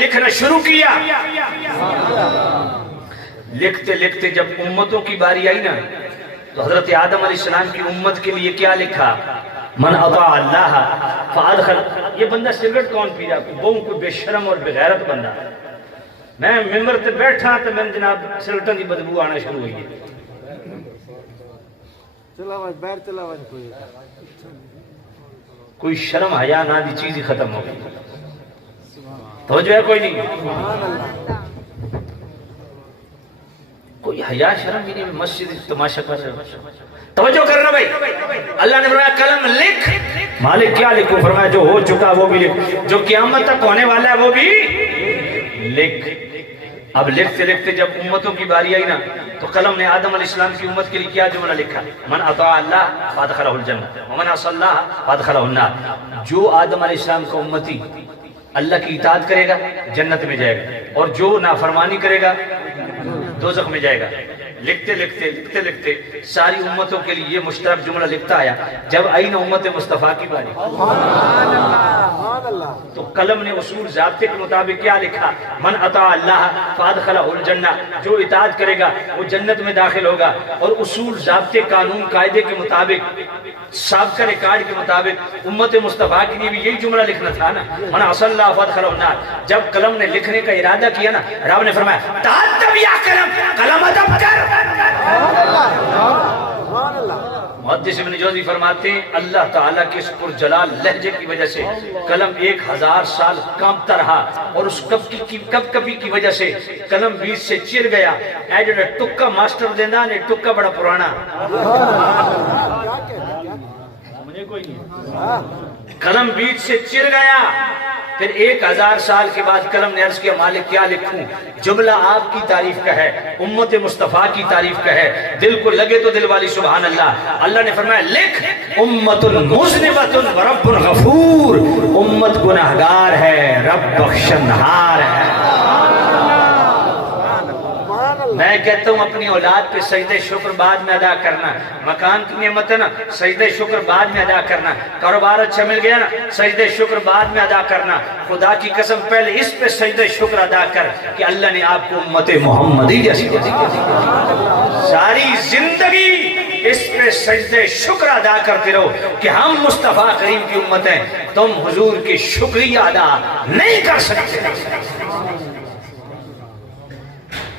لکھنا شروع کیا، لکھتے لکھتے جب امتوں کی باری آئی نا تو حضرت آدم علیہ السلام کی امت کے لیے کیا لکھا؟ من اطاع اللہ فادخل۔ یہ بندہ سگریٹ کون پی رہا؟ بہوں کوئی بے شرم اور بے غیرت بندہ۔ میں ممبر تے بیٹھا تو میں جناب سگریٹوں کی بدبو آنا شروع ہوئی ہے۔ کوئی شرم حیا نہ دی چیز ہی ختم ہو گئی، توجہ ہے کوئی نہیں؟ کوئی حیا شرم بھی نہیں، مسجد تماشا کر رہے۔ توجہ کرنا بھائی، اللہ نے فرمایا قلم لکھ۔ مالک کیا لکھوں؟ فرمایا جو ہو چکا وہ بھی لکھ، جو قیامت تک ہونے والا ہے وہ بھی لکھ۔ اب لکھتے لکھتے جب امتوں کی باری آئی نا تو قلم نے آدم علیہ السلام کی امت کے لیے کیا جملہ لکھا؟ من اطاع اللہ فادخلہ الجنہ ومن عصی اللہ فادخلہ النار۔ جو آدم علیہ السلام کا امتی اللہ کی اطاعت کرے گا جنت میں جائے گا، اور جو نافرمانی کرے گا دوزخ میں جائے گا۔ لکھتے لکھتے ساری امتوں کے لیے یہ مشترک جملہ لکھتا آیا۔ جب آئی نا امت مصطفیٰ کی باری تو قلم نے اصول ضابطے کے مطابق کیا لکھا؟ من اطاع اللہ فادخلہ الجنہ، جو اطاعت کرے گا وہ جنت میں داخل ہوگا۔ اور اصول ضابطے قانون قاعدے کے مطابق، سابقہ ریکارڈ کے مطابق امت مصطفیٰ کے لیے بھی یہی جملہ لکھنا تھا نا، من عصی اللہ فادخلہ النار۔ جب قلم نے لکھنے کا ارادہ کیا نا، رب نے فرمایا تعتب یا قلم، قلم ادب کر۔ محدث ابن جوزی فرماتے ہیں اللہ تعالیٰ کے اس پرجلال لہجے کی وجہ سے قلم 1000 سال کانپتا رہا، اور اس کپ کپی کی وجہ سے قلم بیچ سے چر گیا۔ اے جو ٹکا ماسٹر دینا نے ٹکا بڑا پرانا، مجھے کوئی نہیں، قلم بیچ سے چر گیا۔ پھر 1000 سال کے بعد قلم نے عرض کیا مالک کیا لکھوں؟ جملہ آپ کی تعریف کا ہے، امت مصطفیٰ کی تعریف کا ہے، دل کو لگے تو دل والی سبحان اللہ۔ اللہ نے فرمایا لکھ امت مذنبۃ ورب غفور، امت گناہگار ہے رب بخشنہار ہے۔ میں کہتا ہوں اپنی اولاد پہ سجدہ شکر بعد میں ادا کرنا، مکان کی نعمت ہے نا سجدہ شکر بعد میں ادا کرنا، کاروبار اچھا مل گیا نا سجدہ شکر بعد میں ادا کرنا۔ خدا کی قسم پہلے اس پہ سجدہ شکر ادا کر کہ اللہ نے آپ کو امت محمدی جیسی ساری زندگی اس پہ سجدہ شکر ادا کرتے رہو کہ ہم مصطفیٰ کریم کی امت ہیں، تم حضور کی شکریہ ادا نہیں کر سکتے۔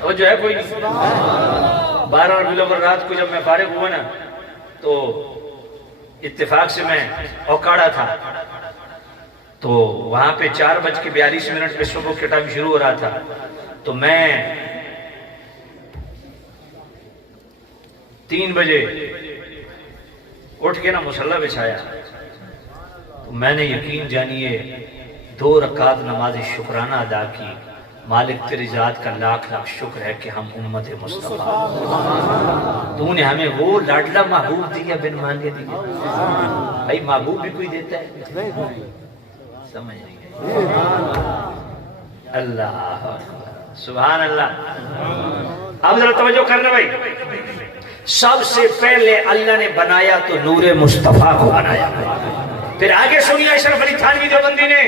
وہ جو ہے کوئی 12 ربیع الاول رات کو جب میں فارغ ہوا نا تو اتفاق سے میں اوکاڑا تھا، تو وہاں پہ 4:42 پہ صبح کے ٹائم شروع ہو رہا تھا، تو میں 3 بجے اٹھ کے نا مصلی بچھایا، تو میں نے یقین جانیے 2 رکعت نماز شکرانہ ادا کی۔ مالک تیری ذات کا لاکھ لاکھ شکر ہے کہ ہم امت مصطفیٰ، تو نے ہمیں وہ لاڈلا محبوب دیا بن مانگے دیا۔ بھائی محبوب بھی کوئی دیتا ہے؟ سمجھ نہیں گئے؟ اللہ سبحان اللہ۔ اب ذرا توجہ کرنا بھائی، سب سے پہلے اللہ نے بنایا تو نور مصطفیٰ کو بنایا، پھر آگے سنیے اشرف علی تھانوی دیوبندی نے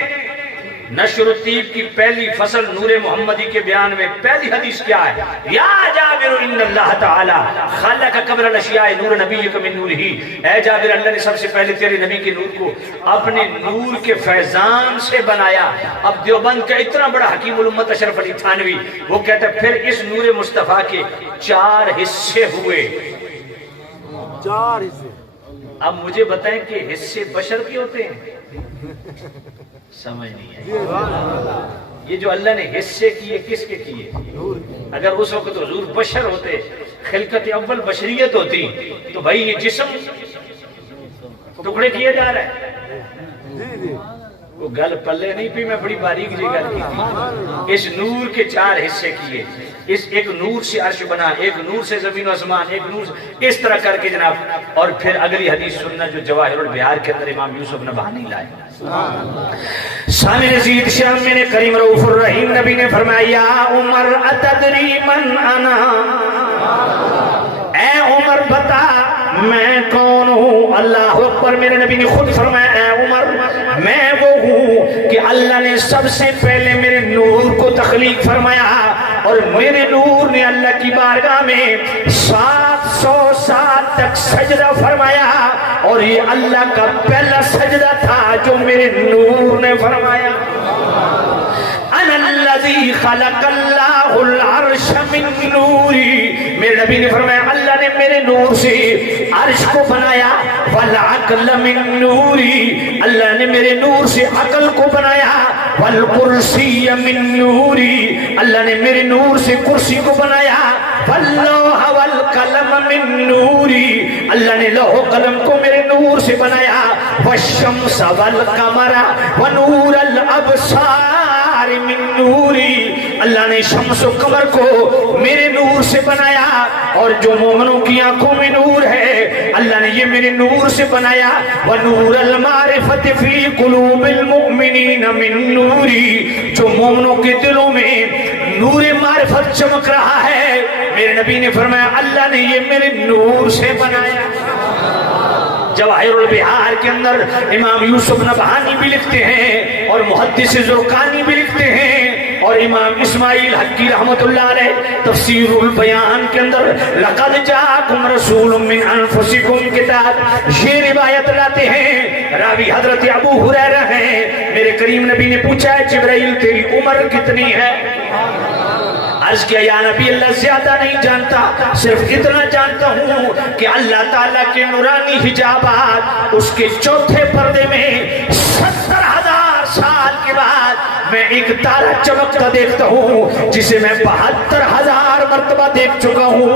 نشر الطیب کی پہلی فصل نور محمدی کے بیان میں پہلی حدیث کیا ہے؟ یا جابر ان اللہ تعالی خلق قبل الاشیاء نور نبیک من نورہ، اے جابر اللہ نے سب سے پہلے تیرے نبی کے نور کو اپنے نور کے فیضان سے بنایا۔ اب دیوبند کا اتنا بڑا حکیم الامت اشرف علی تھانوی وہ کہتا ہے پھر اس نور مصطفیٰ کے 4 حصے ہوئے۔ 4 حصے۔ اب مجھے بتائیں کہ حصے بشر کے ہوتے ہیں؟ سمجھ نہیں ہے۔ یہ جو اللہ نے حصے کیے کس کے کیے؟ اگر اس وقت حضور بشر ہوتے، خلقت اول بشریت ہوتی، تو بھائی یہ جسم ٹکڑے کیے جا رہے ہیں۔ وہ گل پلے نہیں پی، میں بڑی باریک جی گل کی۔ اس نور کے 4 حصے کیے، اس ایک نور سے عرش بنا، ایک نور سے زمین و آسمان، ایک نور سے اس طرح کر کے جناب، اور پھر اگلی حدیث سننا جو جواہر البہار کے اندر امام یوسف نبہانی لائے۔ سامع رسید شام میں نے کریم رؤوف الرحیم نبی نے فرمایا یا عمر اتدری من انا، اے عمر بتا میں کون ہوں؟ اللہ اکبر۔ میرے نبی نے خود فرمایا اے عمر میں وہ ہوں کہ اللہ نے سب سے پہلے میرے نور تخلیق فرمایا اور میرے نور نے اللہ کی بارگاہ میں 700 سال تک سجدہ فرمایا اور یہ اللہ کا پہلا سجدہ تھا جو میرے نور نے فرمایا. انا الذی خلق اللہ العرش من نوری، میرے نبی نے فرمایا اللہ نے میرے نور سے عرش کو بنایا. والعقل من نوری، اللہ نے میرے نور سے عقل کو بنایا. والکرسی من نوری، اللہ نے میرے نور سے کرسی کو بنایا. واللوح والقلم من نوری، اللہ نے لوح و قلم کو میرے نور سے بنایا. والشمس والقمر ونور الابصار من نوری، اللہ نے شمس و قمر کو میرے نور سے بنایا. اور جو مومنوں کی آنکھوں میں نور ہے اللہ نے یہ میرے نور سے بنایا. ونور المعرفت فی قلوب المؤمنین من نوری، جو مومنوں کے دلوں میں نور معرفت چمک رہا ہے میرے نبی نے فرمایا اللہ نے یہ میرے نور سے بنایا. جواہر البحار کے اندر امام یوسف نبہانی بھی لکھتے ہیں اور محدث زرقانی بھی لکھتے ہیں اور امام اسماعیل حقی رحمت اللہ علیہ تفسیر البیان کے اندر لقد جاءکم رسول من انفسکم کتاب یہ روایت لاتے ہیں. راوی حضرت ابو ہریرہ ہیں. میرے کریم نبی نے پوچھا ہے جبرائیل تیری عمر کتنی ہے؟ عرض کیا یا نبی اللہ زیادہ نہیں جانتا، صرف اتنا جانتا ہوں کہ اللہ تعالیٰ کے نورانی حجابات اس کے چوتھے پردے میں 70,000 سال کے بعد میں ایک تارہ چمکتا دیکھتا ہوں جسے میں 72,000 مرتبہ دیکھ چکا ہوں.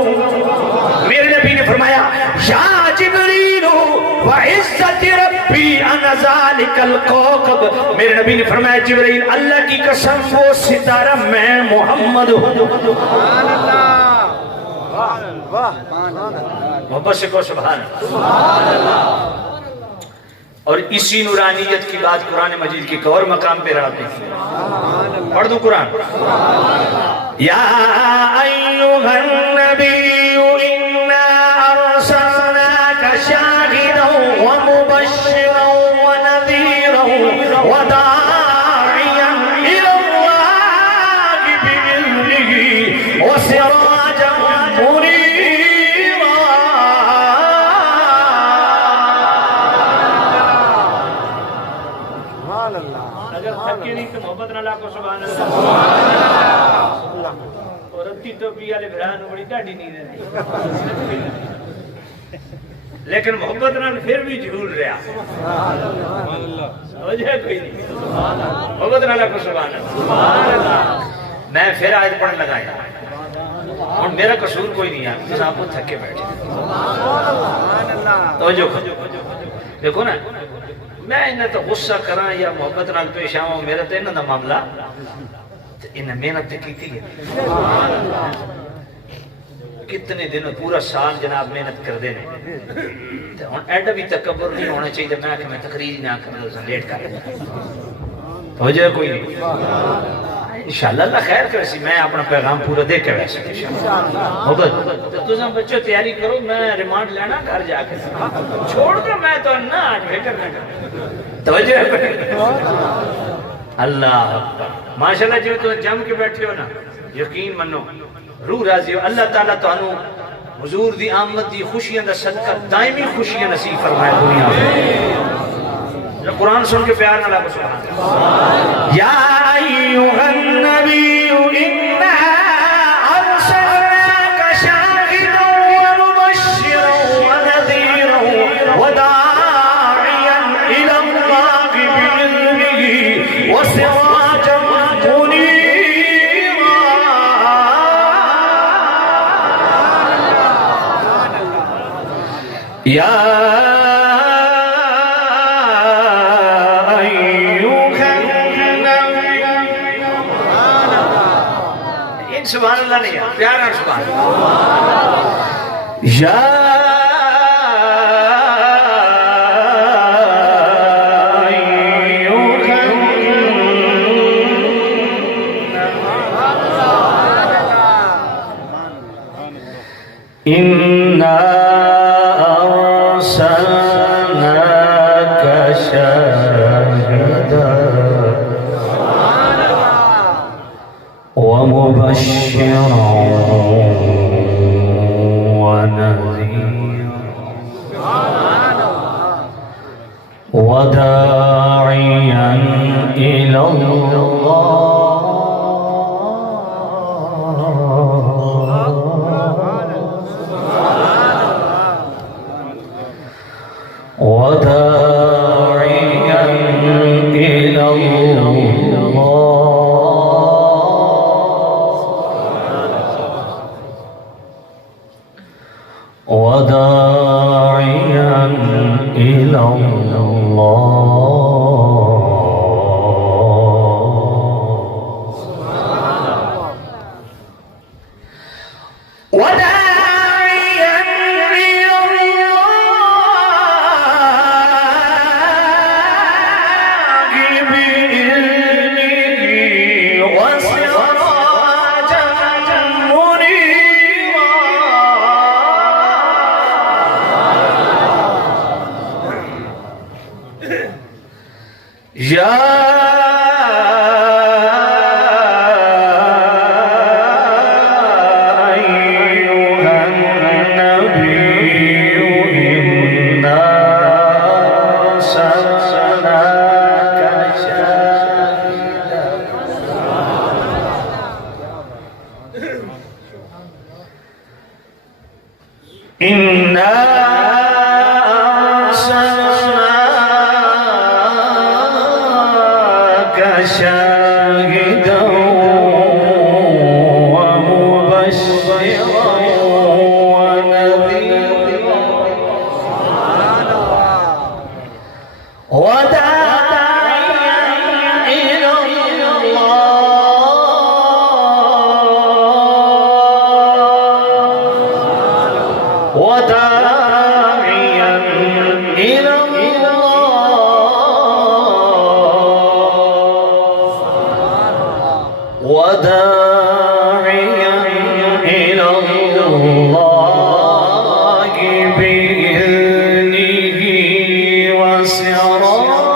میرے نبی نے فرمایا یا جبریل وعزت ربی انا ذالک الکوکب، میرے نبی نے فرمایا جبریل اللہ کی قسم وہ ستارہ میں محمد ہوں. محبت سے کو سبحان اللہ. اور اسی نورانیت کی بات قرآن مجید کی ایک اور مقام پہ رہتے ہیں. پڑھ دوں قرآن. یا ایھا النبی انا ارسلناک شاہدا ومبشرا ونذیرا وداعیا الی اللہ باذنہ وسراجا منیرا. اگر تھکے نہیں تو محبت نہ لاکھو سبحان اللہ. اور رتی ٹوپی والے بھران بڑی ڈاڈی نہیں رہتی لیکن محبت نہ پھر بھی جھول رہا وجہ کوئی نہیں. محبت نہ لاکھو سبحان اللہ. میں پھر آج پڑھنے لگایا اور میرا قصور کوئی نہیں ہے، جس آپ کو تھکے بیٹھے. توجہ دیکھو نا میں انہیں تو غصہ کراں یا محبت نال پیش آؤں میرا تو انہوں دا معاملہ انہیں محنت کی تھی. کتنے دن پورا سال جناب محنت کر دینے ایڈا بھی تکبر نہیں ہونا چاہیے. میں کہ میں تقریر نہ کر دوں لیٹ کر ہو جائے کوئی نہیں. انشاءاللہ اللہ خیر کرے سی. میں اپنا پیغام پورا دے کے ویسے محبت تم بچوں تیاری کرو. میں ریمانڈ لینا گھر جا کے چھوڑ دو. میں تو نہ آج فکر نہ کروں. توجہ اللہ ماشاءاللہ جو تو جم کے بیٹھے ہو نا یقین منو روح راضی ہو. اللہ تعالیٰ تو انو حضور دی آمد دی خوشیاں دا صدقہ دائمی خوشیاں نصیب فرمائے دنیا میں. قرآن سن کے پیار نہ لاکھو سبحان اللہ. یا ایھا النبی انا ارسلناک شاہدا ومبشرا ونذیرا وداعیا الی اللہ باذنہ وسراجا منیرا. یا سبحان اللہ نہیں ہے پیارا سبحان اللہ. یا انا ارسلناک شاہدا ومبشرا ونذيرا وداعيا إلى وداعيا إلى وداعيا إلى شاهدا ومبشرا ونذيرا وداعيا إلى الله وداعيا إلى وداعيا إلى الله بإذنه وسراجا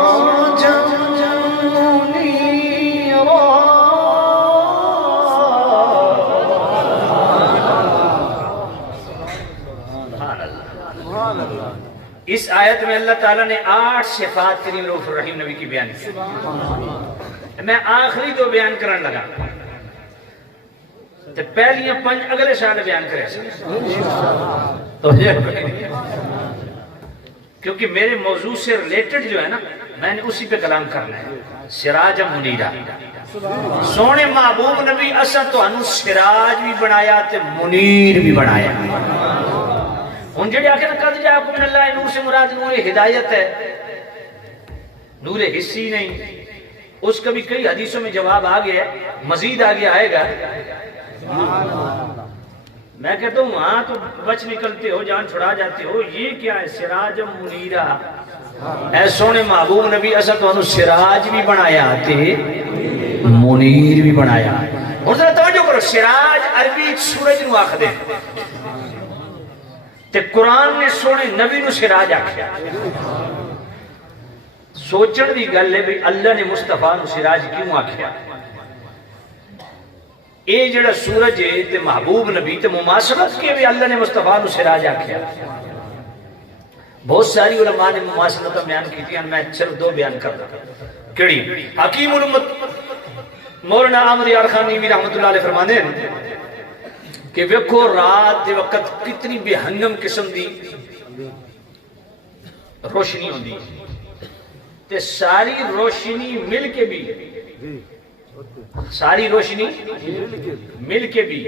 منيرا. اس آیت میں اللہ تعالیٰ نے 8 صفات کریم رؤوف الرحیم نبی کی بیان کی. میں آخری 2 بیان کرن لگا تو پہلیاں 5 اگلے سال بیان کرے کیونکہ میرے موضوع سے ریلیٹڈ جو ہے نا میں نے اسی پہ کلام کرنا ہے. سراج منیرہ سونے محبوب نبی اصل تو انو سراج بھی بنایا تے منیر بھی بنایا. ان جڑے آخر قد جاءکم من اللہ نور سے مراد نور ہدایت ہے, نور حسی نہیں. اس کا بھی کئی حدیثوں میں جواب آ گیا, مزید آگے آئے گا. میں کہتا ہوں ہاں تو بچ نکلتے ہو, جان چھڑا جاتے ہو. یہ کیا ہے سراج منیرہ؟ اے سونے محبوب نبی اصل تو انہوں سراج بھی بنایا تے منیر بھی بنایا. اور ذرا توجہ کرو, سراج عربی سورج نو آخ دے تے قرآن نے سونے نبی نو سراج آکھیا. سوچن دی گل ہے بھی اللہ نے مصطفیٰ نو سراج کیوں آکھیا؟ اے جڑا سورج ہے تے محبوب نبی تے مماثلت کے بھی اللہ نے مصطفیٰ نو سراج آکھیا. بہت ساری علماء نے مماثلت بیان کی تھی, میں صرف 2 بیان کرتا. کیڑی؟ حکیم الامت مولانا احمد یار خان نیوی رحمت اللہ علیہ فرماندے ہیں کہ ویکھو رات دے وقت کتنی بے ہنگم قسم دی روشنی ہوندی تے ساری روشنی مل کے بھی ساری روشنی مل کے بھی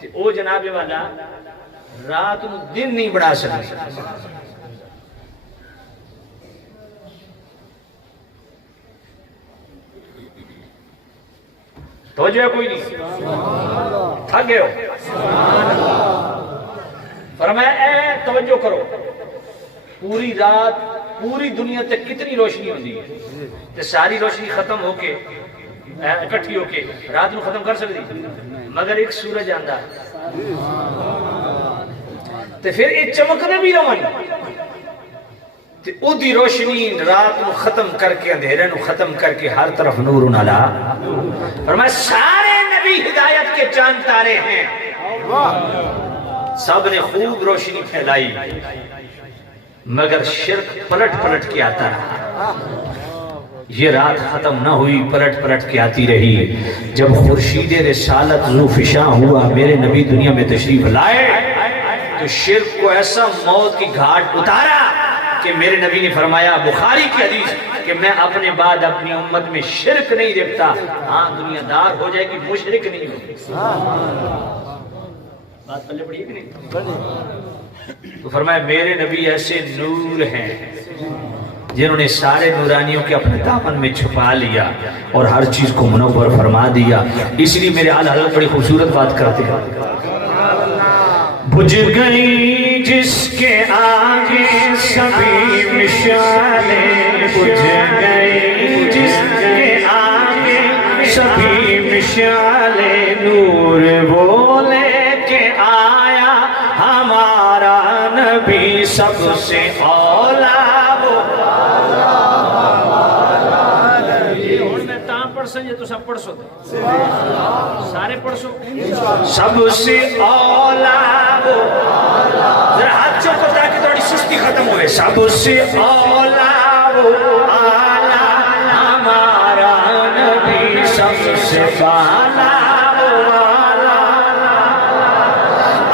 تے او جناب والا رات نو دن نہیں بڑھا سکتی. توجہ ہے کوئی نہیں؟ تھک گئے ہو؟ فرمایا اے توجہ کرو, پوری رات پوری دنیا تک کتنی روشنی ہوتی ہے تے ساری روشنی ختم ہو کے اکٹھی ہو کے رات نو ختم کر سکتی, مگر ایک سورج آندا تے پھر ایک چمکنا بھی روانی تے او دی روشنی رات نو ختم کر کے اندھیرے نو ختم کر کے ہر طرف نور نالا. فرمایا سارے بھی ہدایت کے چاند تارے ہیں، سب نے خوب روشنی پھیلائی، مگر شرک پلٹ پلٹ کے آتا رہا۔ یہ رات ختم نہ ہوئی، پلٹ پلٹ کے آتی رہی۔ جب خورشید رسالت ذو فشاں ہوا، میرے نبی دنیا میں تشریف لائے، تو شرک کو ایسا موت کی گھاٹ اتارا کہ میرے نبی نے فرمایا، بخاری کی حدیث، کہ میں اپنے بعد اپنی امت میں شرک نہیں دیکھتا، ہاں دنیا دار ہو جائے گی، مشرک نہیں ہوگی۔ بات پلے پڑی ہے کہ نہیں؟ تو فرمایا میرے نبی ایسے نور ہیں جنہوں نے سارے نورانیوں کے اپنے دامن میں چھپا لیا اور ہر چیز کو منور فرما دیا۔ اس لیے میرے اعلیٰ حضرت بڑی خوبصورت بات کرتے ہیں، بجھ گئی جس کے آگے سبھی مشالیں، بجھ گئی جس کے آگے سبھی مشالیں، نور بولے کہ آیا ہمارا نبی سب سے اولا وہ۔ میں تاں پڑھ سنجے تو سب پڑھ سو، سارے پڑھ سو، سب سے اولا وہ۔ ذرا ہاتھ چوکو تاکہ تھوڑی سستی ختم ہوئے۔ سب سے اولا وہ آلہ ہمارا نبی سب سے بالا وہ آلہ،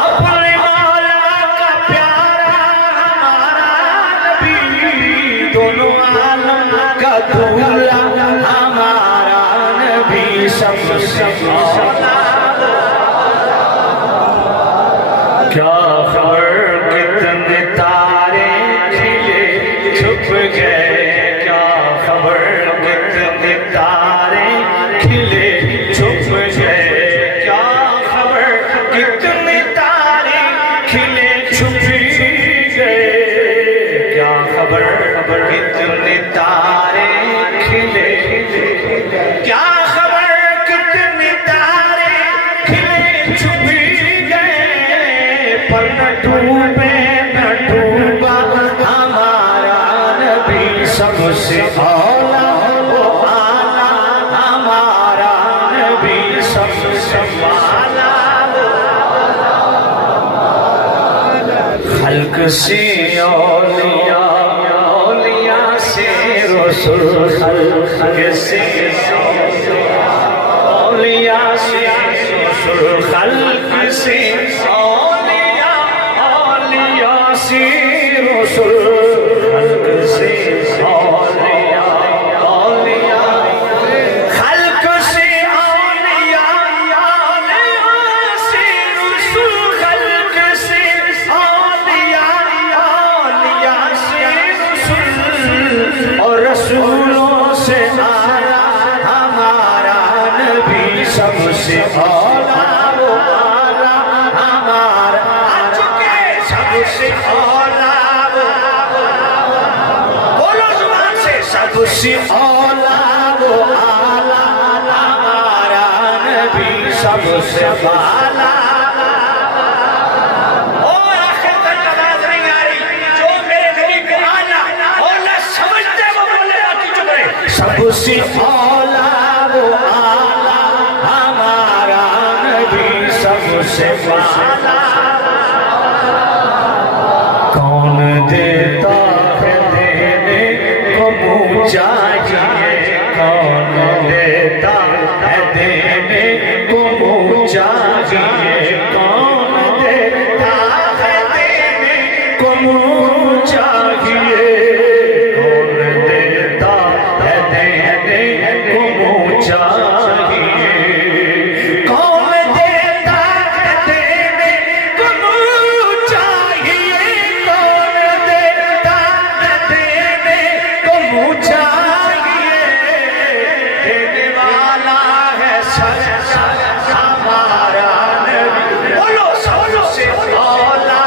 اپنے مولا کا پیارا ہمارا نبی، دونوں عالم کا دولا ہمارا نبی سب سے اولا۔ کیا خبر کتنے تارے کھلے چھپ گئے، کیا خبر کتنے تارے کھلے چھپ گئے، کیا خبر کتنے تارے کھلے چھپ گئے، کیا خبر کتنے تارے کھلے، کیا خبر کتنے تارے کھلے چھپ گئے، پر نہ ڈوبے نہ ڈوبا ہمارا نبی سب سے اولا وہ آلہ، ہمارا نبی سب سے بالا وہ۔ خلق سے اولیاء، اولیاء سے رسول، خلق سے اولیاء سے رسول، خلق سے اولیاء، اولیاء سے رسول، خلق سے اولیاء، اولیاء، خلق سے اولیاء، اولیاء سے رسول، خلق سے اولیاء، اولیاء سے رسول، اور رسولوں سے اعلیٰ ہمارا نبی سب سے اولا وہ آلہ، ہمارا سب سے اولا وہ، بولو زبان سے، سب سے اولا وہ آلہ، ہمارا نبی سب سے بالا۔ اور آخر تک آواز نہیں آ رہی، جو میرے نبی کو آلہ اولا سمجھتے وہ بولے باقی چپ رہے۔ سب سے اولا وہ آلہ، ہمارا نبی سب سے بالا۔ کون دیتا ہے دینے کو منہ چاہیے، کون دیتا ہے دینے کو منہ چاہیے، کون دیتا ہے دینے کو منہ چاہیے، کون دیتا ہے دینے کو منہ چاہیے، کون دیتا ہے دینے کو منہ چاہیے، کون دیتا ہے دینے کو منہ چاہیے، دینے والا ہے سچ ہمارا نبی، بولو سب سے اولا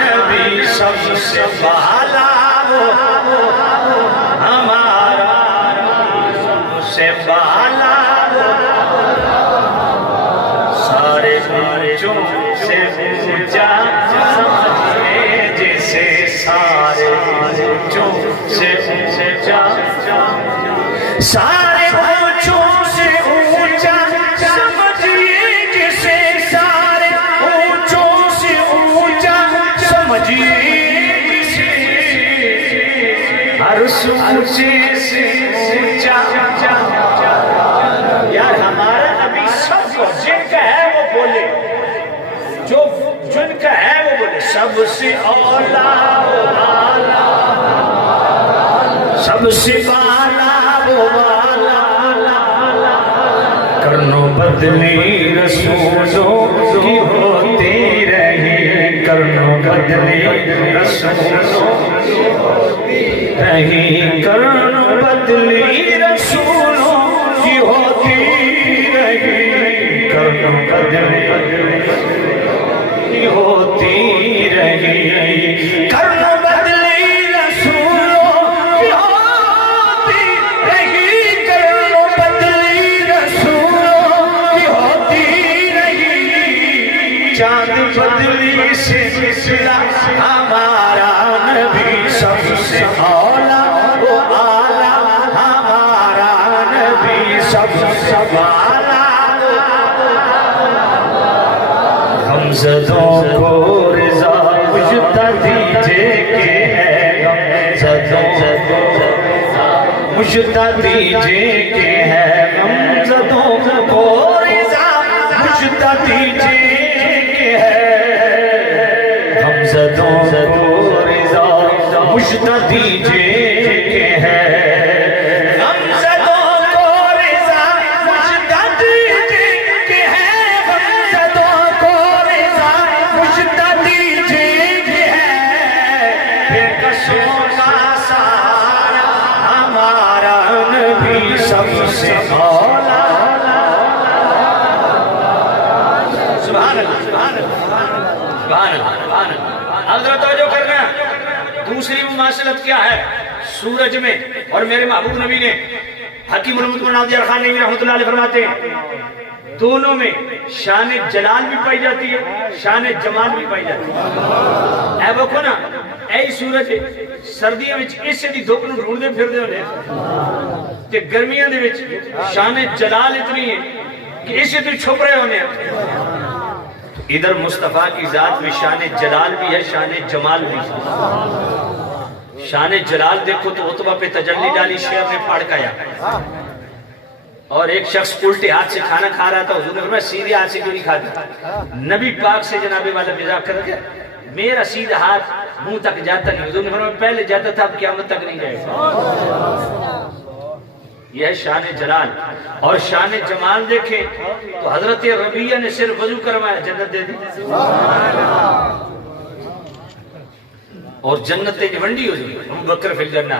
نبی سب سے بالا وہ، ہمارا سب سے بالا وہ، سارے بچوں سے اونچا سمجھے جسے، سارے بچوں سے اونچا، سارے اونچوں سے اونچا سمجھیے جسے سارے اونچوں سے اونچا سمجھیے جسے ہر سوچے سے اونچا یار ہمارا ابھی سب کو جن کا ہے وہ بولے جو جن کا ہے وہ بولے سب سے اولا وہ بالا سب سے بالا وہ بالا کرنو بدلی رسولوں کی ہوتی رہی کرنو بدلی رسولوں کی ہوتی رہی کرنو بدلی رسولوں کی ہوتی رہی کرنو بدلی ہوتی رہی کرنو بدلی رسولوں کی ہوتی رہی کرنو بدلی رسولوں کی ہوتی رہی چاند بدلی سے نکلا ہمارا نبی سب سے اولا وہ آلہ ہمارا نبی سب سے بالا غمزدوں کو رضا مجھتا دیجے کہ ہے غمزدوں کو مجھتا دیجے کہ ہے غمزدوں کو رضا مجھتا دیجے کہ ہے غمزدوں کو رضا مجھتا دیجے کہ ہے حضرت جو کرنا دوسری مماثلت کیا ہے سورج میں اور میرے محبوب نبی نے حکیم محمد نادر خان نبی رحمۃ اللہ علیہ فرماتے ہیں دونوں میں شان جلال بھی پائی جاتی ہے شان جمال بھی پائی جاتی ہے اے بکو نا اے سورج سردیاں وچ اسے دی دھوپ نوں ڈھونڈدے پھردے ہونے تے گرمیاں دے وچ شان جلال اتنی ہے کہ اسے تو چھپ رہے ہونے ادھر مصطفیٰ کی ذات میں شان جلال بھی ہے شان جمال بھی ہے شان جلال دیکھو تو عتبہ پہ تجلی ڈالی شیر نے پھاڑکایا اور ایک شخص الٹے ہاتھ سے کھانا کھا رہا تھا حضور نے فرمایا سیدھے ہاتھ سے کیوں نہیں کھاتا نبی پاک سے جناب والا مزاح کر دیا میرا سیدھا ہاتھ منہ تک جاتا نہیں حضور نے فرمایا پہلے جاتا تھا اب قیامت تک نہیں جائے گا یہ ہے شان جلال اور شان جمال دیکھیں تو حضرت ربیہ نے صرف وضو کروایا جنت دے دی اور جنت ونڈی ہو جائے ابو بکر فی الجنہ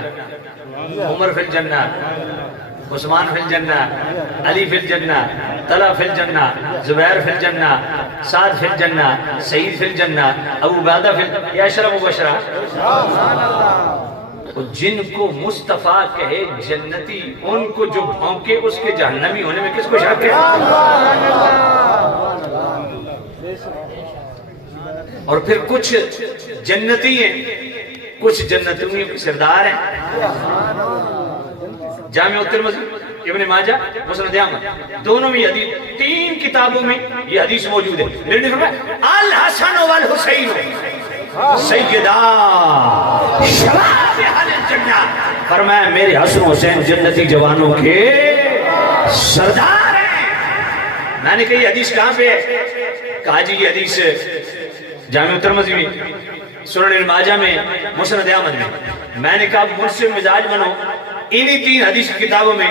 عمر فی الجنہ عثمان فی الجنہ علی فی الجنہ طلحہ فی الجنہ زبیر فی الجنہ سعد فی الجنہ سعید فی الجنہ ابو عبیدہ فی الجنہ یہ اشرف مبشرہ جن کو مصطفیٰ کہے جنتی ان کو جو بھونکے اس کے جہنمی ہونے میں کس کو شک ہے اور پھر کچھ جنتی ہیں کچھ جنتیوں کے سردار ہیں جامع ترمذی ابن ماجہ مسند احمد دونوں میں حدیث تین کتابوں میں یہ حدیث موجود ہے الحسن والحسین سیدہ شباب اہل الجنہ فرمایا میرے حسن حسین جنتی جوانوں کے سردار ہیں میں نے کہا یہ حدیث کہاں پہ ہے کہا جی یہ حدیث جامع ترمذی میں سنن ابن ماجہ میں مسند احمد میں نے کہا منصف مزاج بنو انہی تین حدیث کی کتابوں میں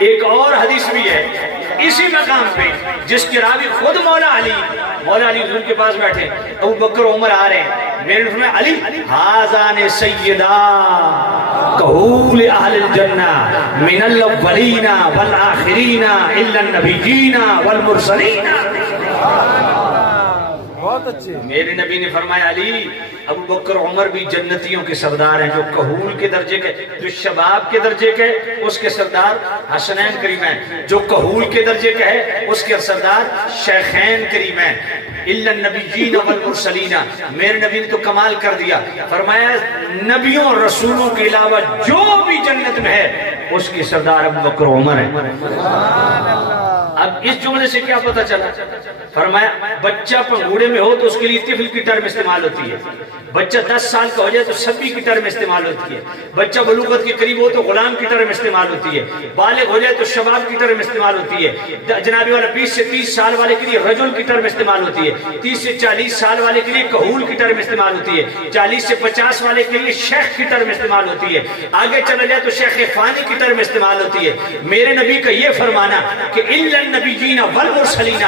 ایک اور حدیث بھی ہے اسی مقام پہ جس کے راوی خود مولا علی حضور کے پاس بیٹھے ابو بکر عمر آ رہے ہیں میرے نے فرمایا علی حاذان سیدہ کہول اہل الجنہ من الاولین والآخرین الا النبیین والمرسلین بہت اچھے میرے نبی نے فرمایا علی ابو بکر عمر بھی جنتیوں کے سردار ہیں جو کہول کے درجے کے جو شباب کے درجے کے اس کے سردار حسنین کریمین جو کہول کے درجے کے ہے اس کے سردار شیخین کریمین الا النبیین والمرسلین میرے نبی نے تو کمال کر دیا فرمایا نبیوں اور رسولوں کے علاوہ جو بھی جنت میں ہے اس کے سردار ابو بکر عمر ہیں۔ اب اس جملے سے کیا پتہ چلا؟ فرمایا بچہ پنگوڑے میں ہو تو اس کے لیے طفل کی ٹرم استعمال ہوتی ہے، بچہ 10 سال کا ہو جائے تو سبی کی ٹرم استعمال ہوتی ہے، بچہ بلوغت کے قریب ہو تو غلام کی ٹرم استعمال ہوتی ہے، بالغ ہو جائے تو شباب کی ٹرم استعمال ہوتی ہے، جنابی والا 20 سے 30 سال والے کے لیے رجل کی ٹرم استعمال ہوتی ہے، 30 سے 40 سال والے کے لیے کہول کی ٹرم استعمال ہوتی ہے، 40 سے 50 والے کے لیے شیخ کی ٹرم استعمال ہوتی ہے، آگے چلا جائے تو شیخ فانی کی ٹرم استعمال ہوتی ہے۔ میرے نبی کا یہ فرمانا کہ اِلَّا النَّبِيِّينَ وَالْمُرْسَلِينَ،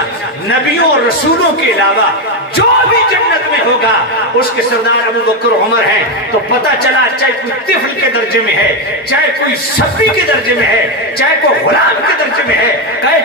نبیوں اور رسولوں کے علاوہ جو بھی جنت میں ہوگا اس کے سردار ابو بکر عمر ہیں۔ تو پتہ چلا چاہے کوئی طفل کے درجے میں ہے، چاہے کوئی سبی کے درجے میں ہے، چاہے کوئی غلام کے درجے میں ہے،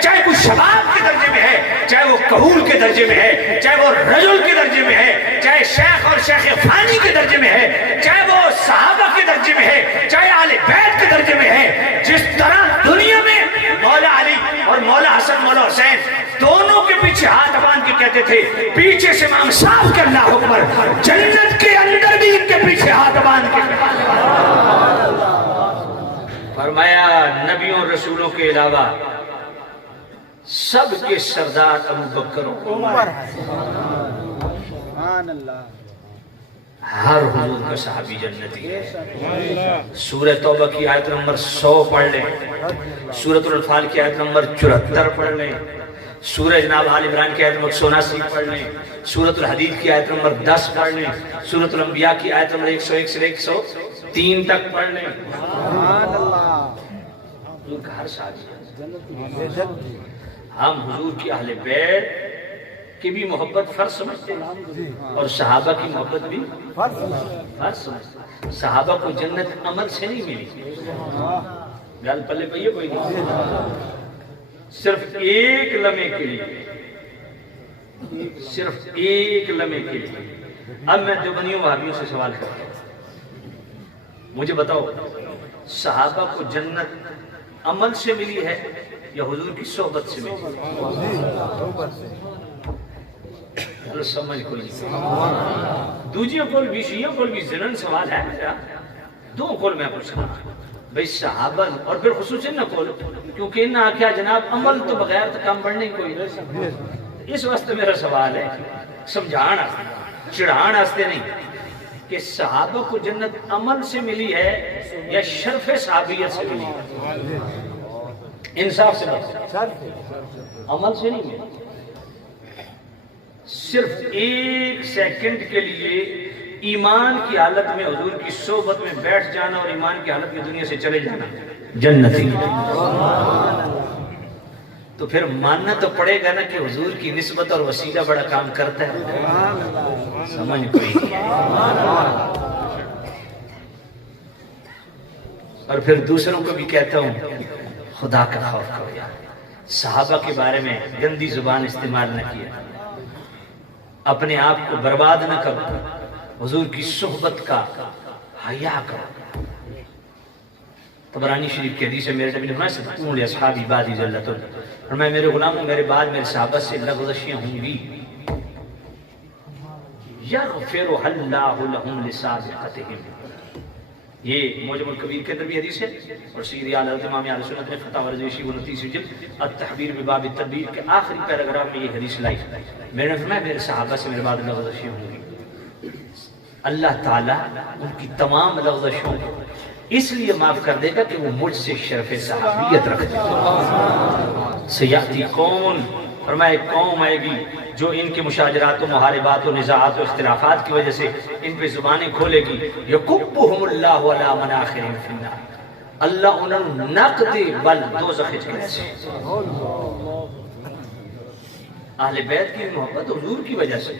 چاہے کوئی شباب کے درجے میں ہے، چاہے وہ کہول کے درجے میں ہے، چاہے وہ رجل کے درجے میں ہے، چاہے شیخ اور شیخ فانی کے درجے میں ہے، چاہے وہ صحابہ کے درجے میں ہے، چاہے آل بیت کے درجے میں ہے۔ جس طرح دنیا میں مولا علی اور مولا حسن مولا حسین دونوں کے پیچھے ہاتھ باندھ کے کہتے تھے پیچھے سے امام صاحب کے اللہ اکبر، جنت کے اندر بھی ان کے پیچھے ہاتھ باندھ کے فرمایا نبیوں اور رسولوں کے علاوہ سب کے سردار ابو بکر عمر ہیں۔ ہر حضور کا صحابی جنتی ہے۔ سورہ توبہ کی آیت نمبر 100 پڑھ لیں، سورۃ الانفال کی آیت نمبر 74 پڑھ لیں، سورہ جناب آل عمران کی آیت نمبر 179 پڑھ لیں، سورۃ الحدید کی آیت نمبر 10 پڑھ لیں، سورۃ الانبیاء کی آیت نمبر 101 سے 103 تک پڑھ لیں۔ حضور کا ہر صحابی ہم حضور کی اہل بیت کی بھی محبت فرض سمجھتے ہیں اور صحابہ کی محبت بھی فرض سمجھتے ہیں۔ صحابہ کو جنت عمل سے نہیں ملی، گل پلے پہ یہ کوئی نہیں، صرف ایک لمحے کے لیے، صرف ایک لمحے کے لیے۔ اب میں دیوبندیوں وہابیوں سے سوال کرتا ہوں، مجھے بتاؤ صحابہ کو جنت عمل سے ملی ہے یا حضور کی صحبت سے ملی؟ سمجھ کوئی نہیں۔ دوجیوں کول بھی شیعوں کول بھی ضمن سوال ہے میرا، دو کول میں پوچھنا بھئی صحابہ اور پھر خصوصاً نہ کول، کیونکہ انہاں آکھیا جناب عمل تو بغیر تو کم بڑھنے کوئی نہیں۔ اس واسطے میرا سوال ہے سمجھانا چڑھان واسطے نہیں کہ صحابہ کو جنت عمل سے ملی ہے یا شرف صحابیت سے ملی ہے؟ انصاف سے بتاؤ، عمل سے نہیں ملی۔ صرف ایک سیکنڈ کے لیے ایمان کی حالت میں حضور کی صحبت میں بیٹھ جانا اور ایمان کی حالت میں دنیا سے چلے جانا جنتی۔ تو پھر ماننا تو پڑے گا نا کہ حضور کی نسبت اور وسیلہ بڑا کام کرتا ہے۔ سمجھ کوئی نہیں۔ اور پھر دوسروں کو بھی کہتا ہوں خدا کا خوف کرو یار، صحابہ کے بارے میں گندی زبان استعمال نہ کیا، اپنے آپ کو برباد نہ کرو، حضور کی صحبت کا حیا کرو۔ طبرانی شریف کی حدیث ہے، میرے نبی نے فرمایا ستکون لاصحابی بعدی ذلۃ، فرمایا میرے غلاموں میرے بعد میرے صحابہ سے لغزشیاں ہوں گی، یغفرها اللہ لهم لسابقتهم۔ یہ معجم الکبیر کے اندر بھی حدیث ہے، اور سید اعلی حضرت امام اہل سنت نے فتاوی رضویشی 29 جلد التحبیر بباب التدبیر کے آخری پیراگراف میں یہ حدیث لائی۔ میں نے فرمایا میرے صحابہ سے میرے بعد لغزشیاں ہوں گی، اللہ تعالیٰ ان کی تمام لغزشوں کو اس لیے معاف کر دے گا کہ وہ مجھ سے شرف صحابیت رکھتے ہیں۔ سیاتی قوم، فرمایا ایک قوم آئے گی جو ان کے مشاجرات و محاربات و نزاعات و اختلافات کی وجہ سے ان پہ زبانیں کھولے گی، یکبہم اللہ علی مناخرہم فی النار، اللہ انہوں نقد بل دوزخ جنت سے۔ اہل بیت کی محبت حضور کی وجہ سے،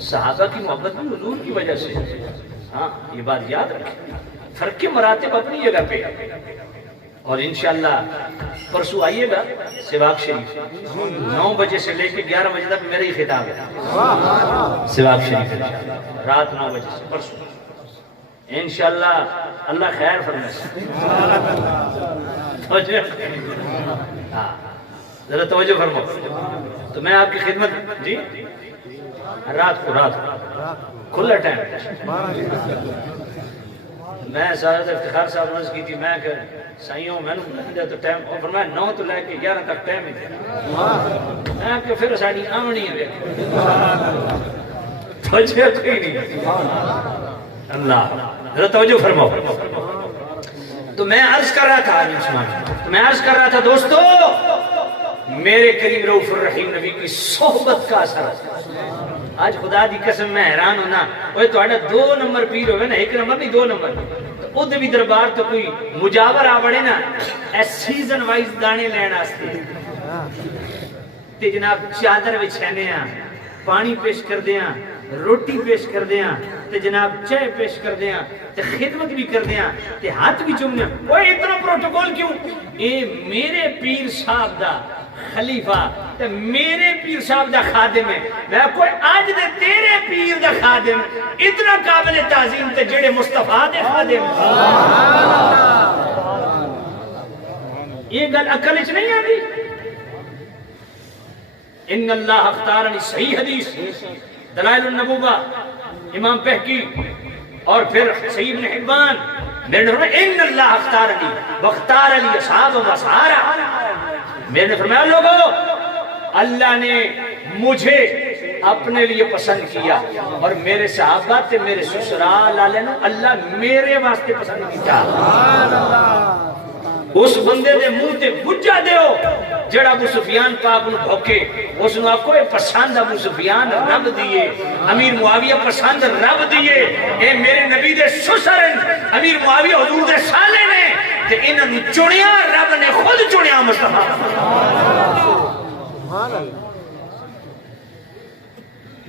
صحابہ کی محبت بھی حضور کی وجہ سے۔ ہاں یہ بات یاد رکھیں، فرق کے مراتب اپنی جگہ پہ، اور انشاءاللہ پرسوں آئیے گا سواق شریف 9 بجے سے لے کے 11 بجے تک میرا ہی خطاب ہے سواق شریف، رات 9 بجے سے پرسوں انشاءاللہ۔ اللہ خیر فرمائے، ذرا توجہ فرماؤ۔ تو میں آپ کی خدمت جی رات کو کھلا ٹائم، میں سعادت افتخار صاحب نے عرض کی تھی، میں کہ سائیوں میں نے تو ٹائم اور فرمایا 9 تو لے کے 11 تک ٹائم ہی دیا میں کہ پھر ساری آمنی ہے توجہ کوئی نہیں اللہ ذرا توجہ فرماؤ تو میں عرض کر رہا تھا دوستو میرے کریم رؤوف الرحیم نبی کی صحبت کا اثر آج خدا دی قسم میں حیران ہونا وہ تہاڈا 2 نمبر پیر ہوگا نا 1 نمبر نہیں 2 نمبر او دے بھی دربار تو کوئی مجاور آ بڑے نا اے سیزن وائز دانے لین واسطے تے جناب چادر وچھانے ہاں پانی پیش کر دیاں روٹی پیش کر دیاں تے جناب چائے پیش کر دیاں تے خدمت بھی کر دیاں تے ہاتھ بھی چومنے وہ اتنا پروٹوکول کیوں اے میرے پیر صاحب دا خلیفہ تے میرے پیر صاحب دا خادم ہے میں کوئی آج دے تیرے پیر دا خادم اتنا قابل تعظیم تے جڑے مصطفیٰ دے خادم یہ گل عقل وچ نہیں آندی ان اللہ اختارنی صحیح حدیث دلائل النبوہ امام بہقی اور پھر صحیح ابن حبان میں نے فرمایا ان اللہ اختارنی واختار لی اصحاب و مسارا میں نے فرمایا لوگو اللہ نے مجھے اپنے لیے پسند کیا اور میرے صحابہ تے میرے سسرال والے نو اللہ میرے واسطے پسند کیا اس بندے دے منہ تے گجا دیو جڑا ابو سفیان پاک نو بھوکے اس نو کوئی پسند ابو سفیان رب دیے امیر معاویہ پسند رب دیے اے میرے نبی دے سسرن امیر معاویہ حضور دے سالے نے تے انہاں نو چنیا رب نے خود چنیا مصطفیٰ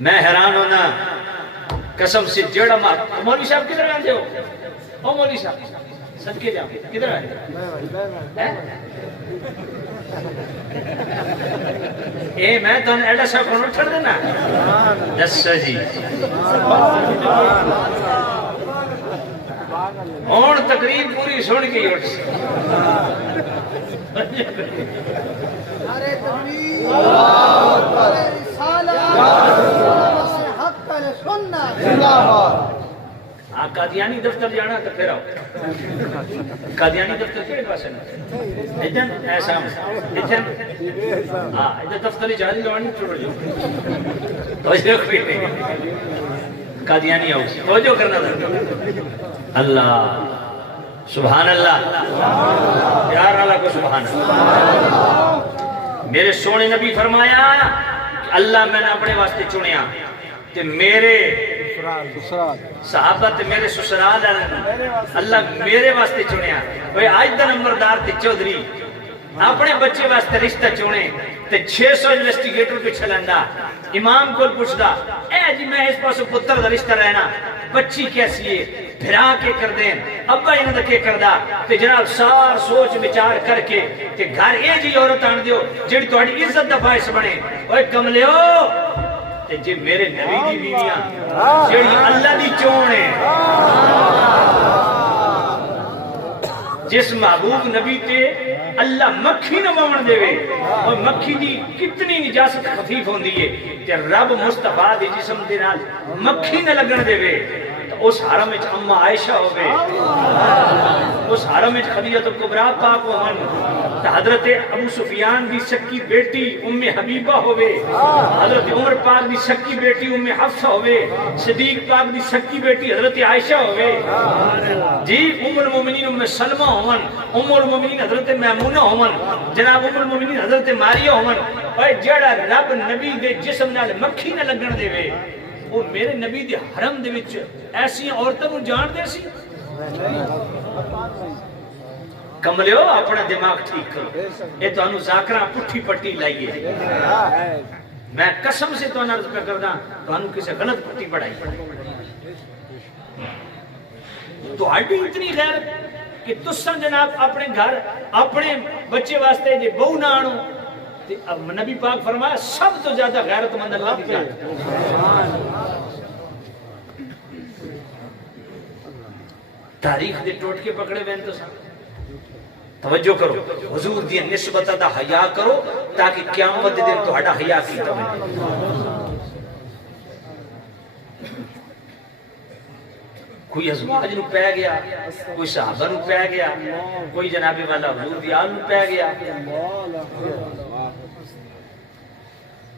میں حیران ہونا قسم سے جڑا مولوی صاحب کدھر آندے ہو او مولوی صاحب صدقے جاؤ کدھر آئے اے میں تو ایڈا صاحب کو اٹھڑ دینا دسو جی اور تقریب پوری سن کے اٹھ ارے تکبیر ارے رسالت حق پر سنت زندہ باد قادیانی دفتر جانا تو پھر آؤ قادیانی دفتر کیڑے پاس ہے ادھر ایسا ادھر ہاں ادھر دفتر ہی جانی لوانی چھوڑ جو توجہ کوئی نہیں قادیانی آؤ توجہ کرنا تھا اللہ سبحان اللہ پیار اللہ کو سبحان اللہ میرے سونے نبی فرمایا اللہ میں نے اپنے واسطے چنیا تے میرے صحابہ تے میرے سسرال اللہ میرے واسطے چنیا وہ آج دا نمبردار تے چودھری اپنے بچے واسطے رشتہ چنے تے 600 انویسٹیگیٹر پیچھے لیندا امام کو پوچھدا اے جی میں اس پاسوں پتر دا رشتہ رہنا بچی کیسی ہے بھرا کے کر دیں ابا انہاں دا کے کردا تے جناب سار سوچ وچار کر کے تے گھر اے جی عورت آن دیو جڑی تہاڈی عزت دا باعث بنے اوے کملیو تے جے میرے نبی دی بیویاں جڑی اللہ دی چون ہے جس محبوب نبی تے اللہ مکھی نہ بون دے اور مکھی دی کتنی نجاست خفیف ہوندی ہے تے رب مصطفیٰ دی جسم دے نال مکھی نہ لگن دے اس حرم وچ اما عائشہ ہوے اس حرم وچ خدیجہ کبریٰ پاک ہون تے حضرت ابو سفیان دی سکی بیٹی ام حبیبہ ہوے حضرت عمر پاک دی سکی بیٹی ام حفصہ ہوے صدیق پاک دی سکی بیٹی حضرت عائشہ ہوے جی ام المومنین ام سلمہ ہون ام المومنین حضرت میمونہ ہون جناب ام المومنین حضرت ماریہ ہون اے جڑا رب نبی دے جسم نال مکھی نہ لگن دے وہ میرے نبی دے حرم دے وچ ایسی عورتوں کو جان دے سی کملیو اپنا دماغ ٹھیک کرو یہ تو انہوں ذاکرہ پٹھی پٹی لائیے میں قسم سے تو انہوں عرض پہ کردہ تو انہوں کسے غلط پٹی پڑھائی تو ہڈی اتنی غیر کہ تسن جناب اپنے گھر اپنے بچے واسطے جے بہو نہ آنو نبی پاک فرمایا سب تو زیادہ غیرت مند اللہ دی جان تاریخ دے ٹوٹ کے پکڑے بین تو سب توجہ کرو حضور دی نسبت دا حیا کرو تاکہ قیامت دن تو ہڈا حیا کی توجہ کوئی ازواج نو پہ گیا، کوئی صحابہ نو پہ گیا، کوئی جناب والا حضور دی آل نو پہ گیا۔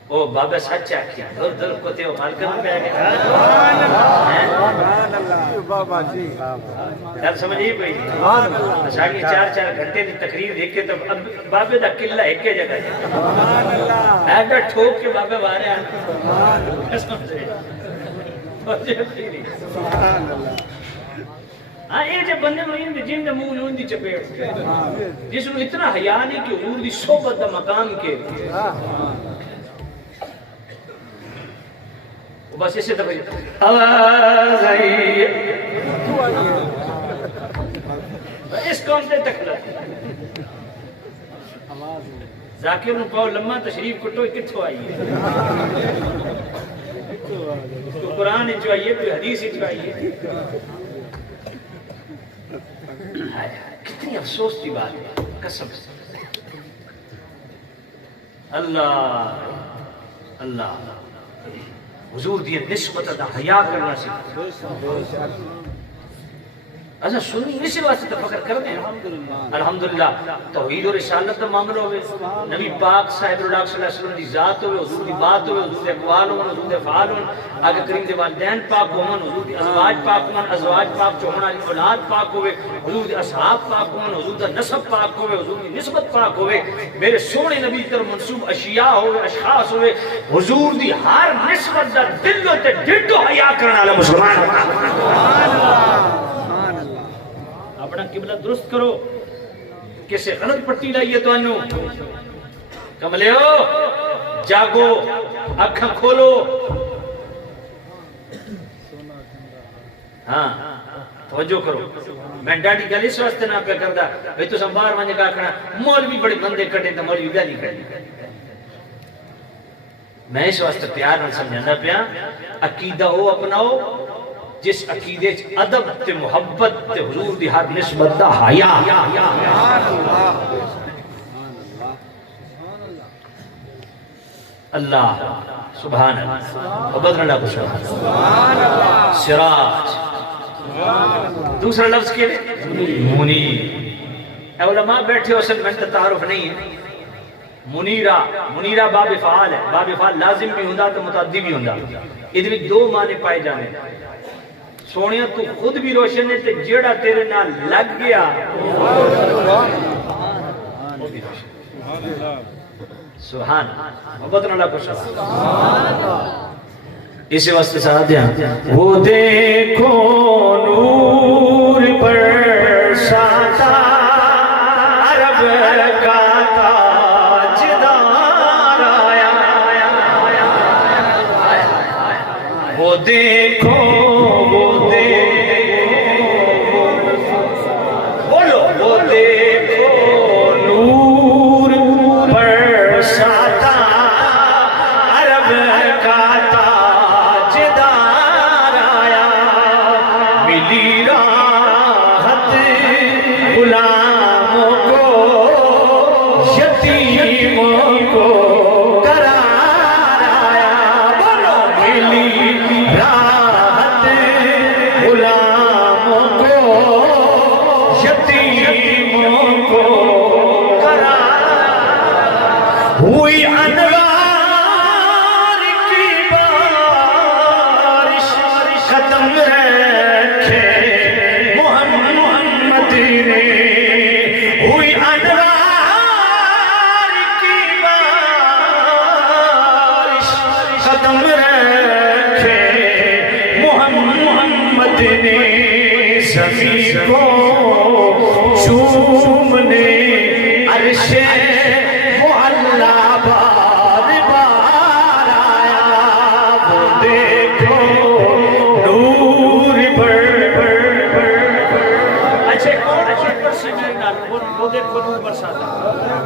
او بابا سچا کیا در در کو تے مالکن پہ گیا۔ بابا جی گل سمجھی پئی؟ ساڑھی 4 گھنٹے دی تقریر دیکھ کے تو اب بابے دا قلعہ ایک جگہ ہے۔ ایڈا ٹھوک کے بابے بارے آن ہاں یہ جب بندے میں جن دے منہ نون دی چپیٹ جس میں اتنا حیا نہیں کہ حضور دی صحبت دا مقام کے بس اسے دفعہ آواز آئی اس قوم سے تکلت ذاکر نو پاؤ لمحہ تشریف کٹو کتھو آئی ہے، تو قرآن جو آئیے تو حدیث جو آئیے۔ کتنی افسوس کی بات ہے قسم سے۔ اللہ اللہ حضور دی نسبت دا حیا کرنا سی۔ اچھا سنی اسی واسطے تو فکر کرتے ہیں الحمدللہ توحید و رسالت کا معاملہ ہوئے، نبی پاک صاحب اللہ صلی اللہ علیہ وسلم دی ذات ہوئے، حضور دی بات ہوئے، حضور دے اقوال ہوئے، حضور دے فعال ہوئے، آگے کریم دے والدین پاک ہوئے، حضور دی ازواج پاک ہوئے، ازواج پاک جو ہونا اولاد پاک ہوئے، حضور دی اصحاب پاک ہوئے، حضور دا نسب پاک ہوئے، حضور دی نسبت پاک ہوئے، میرے سونے نبی تر منصوب اشیاء ہوئے، اشخاص ہوئے، حضور دی ہر نسبت دا دل تے ڈڈو حیا کرنا والا مسلمان ہونا۔ اپنا قبلہ درست کرو، کسے غلط پٹی لائیے تو انو کملے ہو جاگو اکھاں کھولو۔ ہاں توجہ کرو، میں ڈاڈی گل اس واسطے نہ پہ کردہ بھئی تو سنبار مانجے کا کھنا مولوی بڑے بندے کٹے تو مولوی گا نہیں کٹے۔ میں اس واسطے پیار نہ سمجھانا پیا عقیدہ ہو اپناؤ جس عقیدے ادب تے محبت تے حضور دی ہر نسبت دا حیا۔ اللہ سبحان اللہ عبد اللہ کو سبحان اللہ سراج دوسرا لفظ کے منیر۔ علماء بیٹھے ہو سن میں تعارف نہیں ہے۔ منیرہ منیرہ باب فعال ہے، باب فعال لازم بھی ہوندہ تو متعدی بھی ہوندہ، ادھر دو معنی پائے جانے۔ سونیا تو خود بھی روشن ہے تے جیڑا تیرے نال لگ گیا سبحان محبت اللہ کو سبحان اسی واسطے ساتھ دیا وہ دیکھو نور پر ساتا عرب کا تاجدار آیا، وہ دیکھو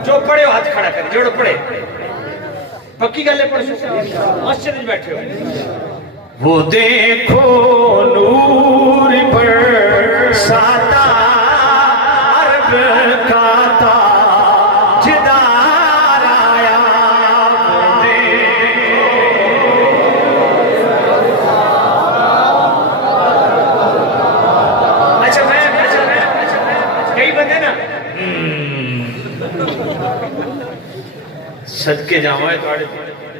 جو پڑھے ہو ہاتھ کھڑا کر جوڑ پڑھے پکی گلے پڑھ مسجد میں بیٹھے ہو وہ دیکھو نور پر ساتا عرب کا تاجدار آیا، وہ دیکھو صدقے جاؤں ہے توڑے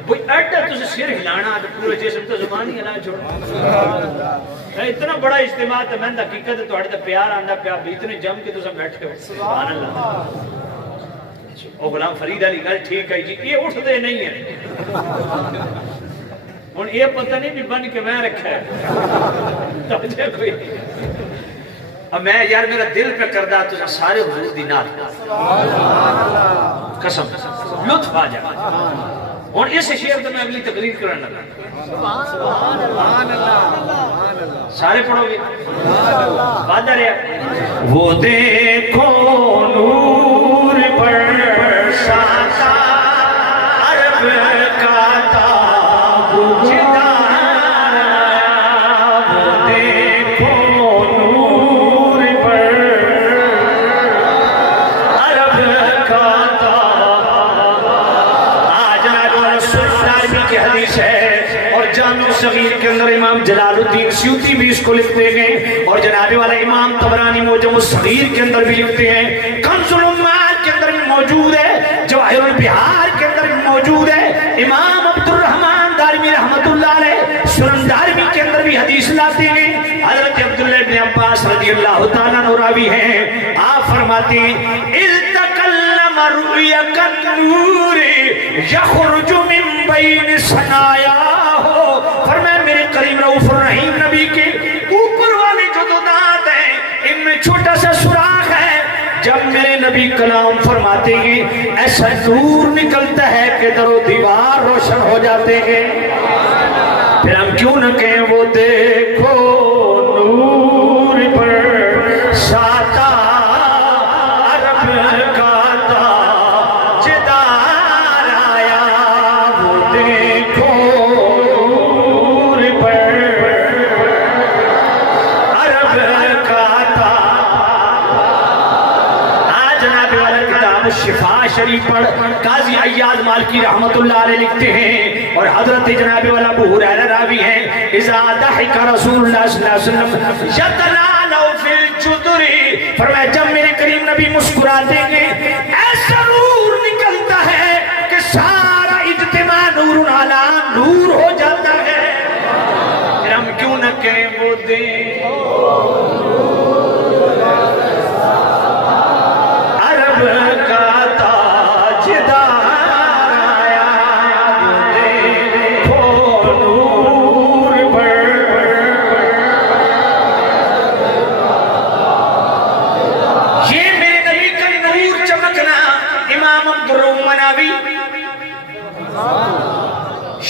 بھئی ایڈا تو سر ہلانا پورے جسم تو زبان ہی ہلا چھوڑ اتنا بڑا اجتماع تو میں حقیقت توڑے تو پیار آندہ پیار بھی اتنے جم کے تو سب بیٹھ کے سبحان اللہ او غلام فرید علی گل ٹھیک ہے جی یہ اٹھ دے نہیں ہے اور یہ پتہ نہیں بھی بن کے میں رکھا ہے توجہ کوئی اب میں یار میرا دل پہ کردہ تو سارے حضور دی نال قسم لطف آ جائے اور اس شعر تو میں اگلی تقریر کرنا لگا سارے پڑھو گے بات آ رہا وہ دیکھو نور برساتا عرب کا تابوت وہ دیکھو نور پر عرب کا حدیث ہے اور جامع صغیر کے اندر امام جلال الدین سیوطی بھی اس کو لکھتے ہیں اور جناب والا امام طبرانی موجم الصغیر کے اندر بھی لکھتے ہیں کنز الامال کے اندر بھی موجود ہے جواہر البحار کے اندر بھی موجود ہے امام عبد الرحمن دارمی رحمت اللہ علیہ سنن دارمی کے اندر بھی حدیث لاتے ہیں حضرت عبداللہ ابن عباس رضی اللہ تعالیٰ عنہ راوی ہیں آپ فرماتے ہیں اذ تکلم رؤیک النور یخرج من بین سنایاہو فرمائے میرے کریم رؤوف الرحیم نبی کے اوپر والے جو دو دانت ہیں ان میں چھوٹا سا سوراخ ہے جب میرے نبی کلام فرماتے ہیں ایسا نور نکلتا ہے کہ در و دیوار روشن ہو جاتے ہیں پھر ہم کیوں نہ کہیں وہ دیکھو نور پر ساتا عرب کا تاجدار آیا وہ دیکھو نور پر عرب کا شفا شریف پڑھ قاضی عیاض مالکی رحمت اللہ علیہ لکھتے ہیں اور حضرت جناب والا ابو ہریرہ راوی ہیں اذا ضحک رسول اللہ صلی اللہ علیہ وسلم یتلالو فی الجدر فرمایا جب میرے کریم نبی مسکراتے ہیں ایسا نور نکلتا ہے کہ سارا اجتماع نور علی نور ہو جاتا ہے پھر ہم کیوں نہ کہیں وہ دیں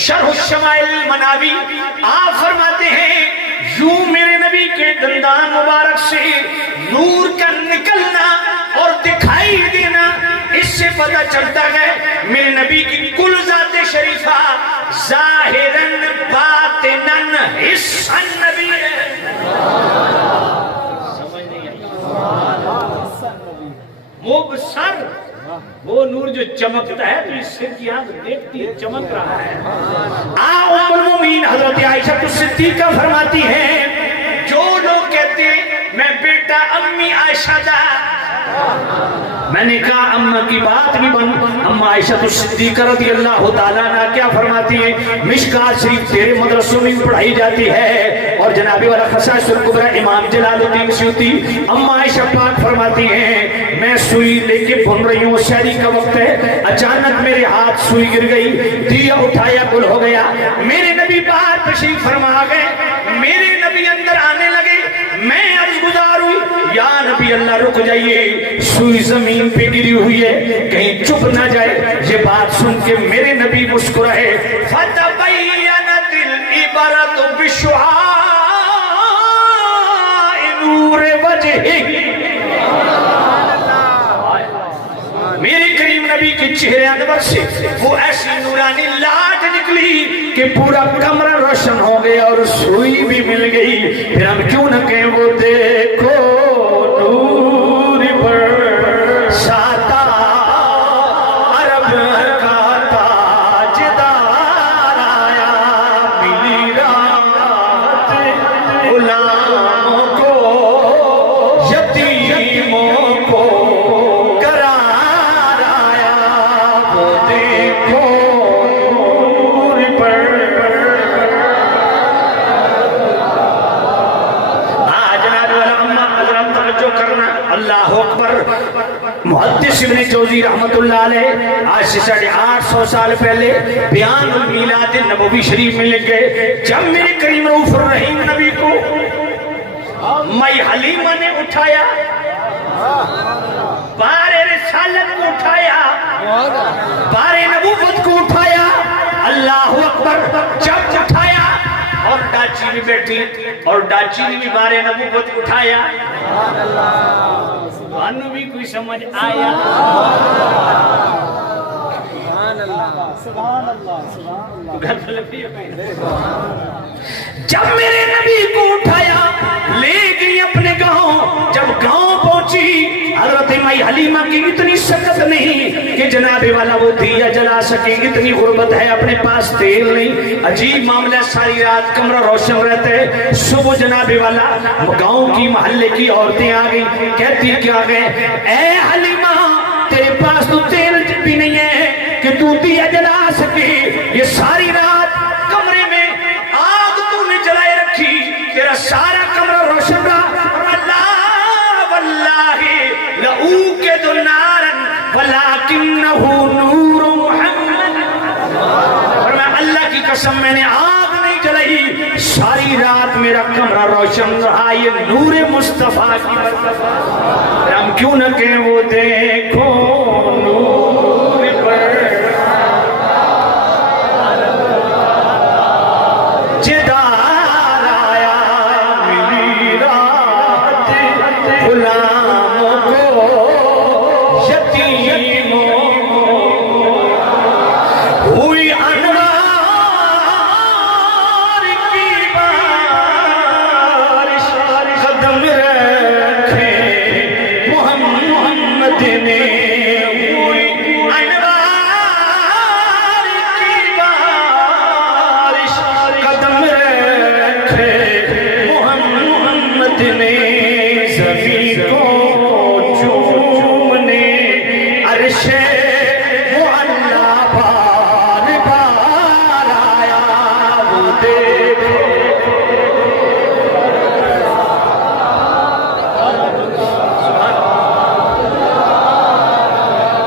شرح الشمائل المناوی آپ فرماتے ہیں یوں میرے نبی کے دندان مبارک سے نور کا نکلنا اور دکھائی دینا اس سے پتہ چلتا ہے میرے نبی کی کل ذات شریفہ ظاہراً باطناً حسن نبی ہے سمجھ نہیں ہے مبصر وہ نور جو چمکتا ہے تو اس سے کی آنکھ دیکھتی ہے چمک رہا ہے ام المومنین حضرت عائشہ صدیقہ فرماتی ہیں جو لوگ کہتے ہیں میں بیٹا امی عائشہ دا میں نے کہا اماں کی بات بھی بن اماں عائشہ صدیقہ رضی اللہ تعالیٰ عنہ کیا فرماتی ہیں مشکات شریف تیرے مدرسوں میں پڑھائی جاتی ہے اور جناب والا خصائص الکبریٰ امام جلال الدین سیوطی اماں عائشہ پاک فرماتی ہیں میں سوئی لے کے بن رہی ہوں شہری کا وقت ہے اچانک میرے ہاتھ سوئی گر گئی دیا اٹھایا گل ہو گیا میرے نبی باہر تشریف فرما گئے میرے نبی اندر آنے لگے میں عرض گزار ہوئی یا نبی اللہ رک جائیے سوئی زمین پہ گری ہوئی ہے کہیں چپ نہ جائے یہ بات سن کے میرے نبی مسکرائے فَتَبَيَّنَتِ الْعِبَرَةُ بِشُعَاءِ نُورِ وَجْهِهِ میرے کریم نبی کے چہرے انور سے وہ ایسی نورانی لاٹ نکلی کہ پورا کمرہ روشن ہو گیا اور سوئی بھی مل گئی پھر ہم کیوں نہ کہیں وہ دیکھو نور پر ساتا عرب کا تاجدار آیا ملی راحت غلاموں کو یتیموں کو قرار آیا وہ دیکھو جوزی رحمت اللہ علیہ آج سے 850 سال پہلے بیان المیلاد نبوی شریف میں لکھ گئے، جب میرے کریم رؤوف الرحیم نبی کو مائی حلیمہ نے اٹھایا، بار رسالت کو اٹھایا، بار نبوت کو اٹھایا، اللہ اکبر، جب اٹھایا اور ڈاچی بھی بیٹھی اور ڈاچی نے بھی بار نبوت اٹھایا، بانو بھی کوئی سمجھ آیا؟ جب میرے نبی کو اٹھایا لے گئی اپنے گاؤں، جب گاؤں پہنچی حضرت مائی حلیمہ کی اتنی سکت نہیں کہ جناب والا وہ دیا جلا سکے، اتنی غربت ہے، اپنے پاس تیل نہیں، عجیب معاملہ، ساری رات کمرہ روشن رہتے، صبح جناب والا گاؤں کی محلے کی عورتیں آ گئی، کہتی کیا گئے، اے حلیمہ تیرے پاس تو تیل بھی نہیں ہے کہ تو دیا جلا سکے، یہ ساری رات کمرے میں آگ تو نے جلائے رکھی، تیرا سارا کمرہ روشن رہا، واللہ لأوقد نارا ولکنہ نور محمد، اور میں اللہ کی قسم میں نے آگ نہیں جلائی، ساری رات میرا کمرہ روشن رہا، یہ نور مصطفیٰ کی برکت، ہم کیوں نہ کہیں وہ دیکھو نور پر جدار آیا میری رات، غلاموں کو یتیموں ہوئی انوار کی بارش، قدم رکھے محمد نے، ہوئی انوار کی بارش، قدم رکھے محمد نے، زمین کو چومنے عرش معلا بار بار آیا، وہ دیکھو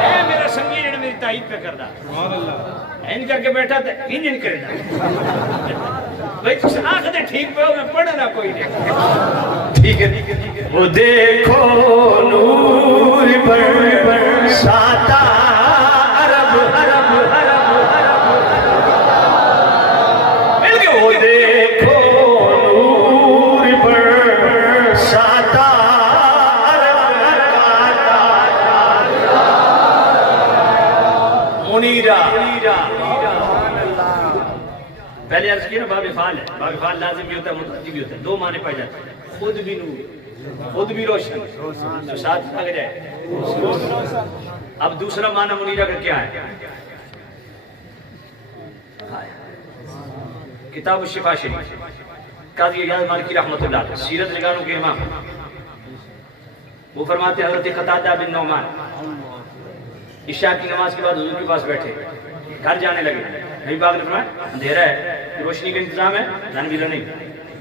اے میرا سنگین نے میری تائید پہ کر دا، این کر کے بیٹھا تھا ان کرے دا بھئی تو آنکھ دے ٹھیک پہ ہو، میں پڑھنا کوئی نہیں، ٹھیک ہے، وہ دیکھو نور پر ساتا عرب عرب عرب مل گئے، وہ دیکھو نور پر ساتا عرب منیرہ، پہلے عرض کیا نا باب فعال ہے، باب فعال لازم بھی ہوتا ہے متعدی بھی ہوتا ہے، دو معنی پائے جاتے ہیں، خود بھی نور، خود بھی روشن، تو ساتھ لگ جائے۔ اب دوسرا معنی منیرہ کا کیا ہے؟ کتاب الشفا شریف، قاضی اعجاز مالکی رحمۃ اللہ علیہ، سیرت نگاروں کے امام، وہ فرماتے ہیں حضرت قتادہ بن نعمان عشاء کی نماز کے بعد حضور کے پاس بیٹھے، گھر جانے لگے، نبی پاک نے فرمایا اندھیرا ہے، روشنی کا انتظام ہے، جانویلا نہیں،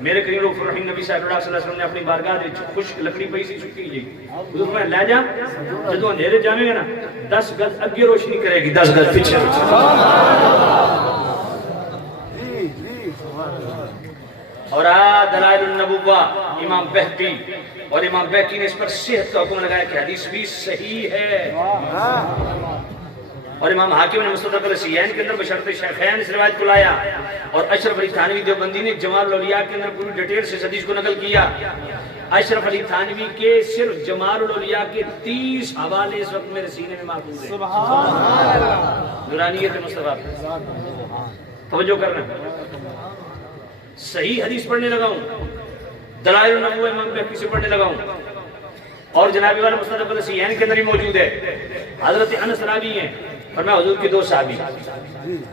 میرے کریم رؤوف الرحیم نبی صلی اللہ علیہ وسلم نے اپنی بارگاہ دے خشک لکڑی پئی سی سکی جی، حضور میں لے جا، جدو اندھیرے جاویں گا نا 10 گز اگے روشنی کرے گی، 10 گز پیچھے۔ اور دلائل النبوہ امام بہقی، اور امام بہقی نے اس پر صحت کا حکم لگایا کہ حدیث بھی صحیح ہے، اور امام حاکم نے مستدرک الصحیحین کے اندر بشرط شیخین اس روایت کو لایا، اور اشرف علی تھانوی دیوبندی نے جمال الاولیاء کے اندر پوری ڈیٹیل سے اس حدیث کو نقل کیا۔ اشرف علی تھانوی کے صرف جمال الاولیاء کے 30 حوالے اس وقت میرے سینے میں محفوظ ہیں، سبحان اللہ، نورانیت مصطفیٰ، توجہ کرنا، صحیح حدیث پڑھنے لگا ہوں، دلائل النبوہ امام بہقی سے پڑھنے لگا ہوں، اور جناب والا مستدرک الصحیحین کے اندر ہی موجود ہے۔ حضرت انس راوی ہیں، فرمایا حضور کے 2 صحابی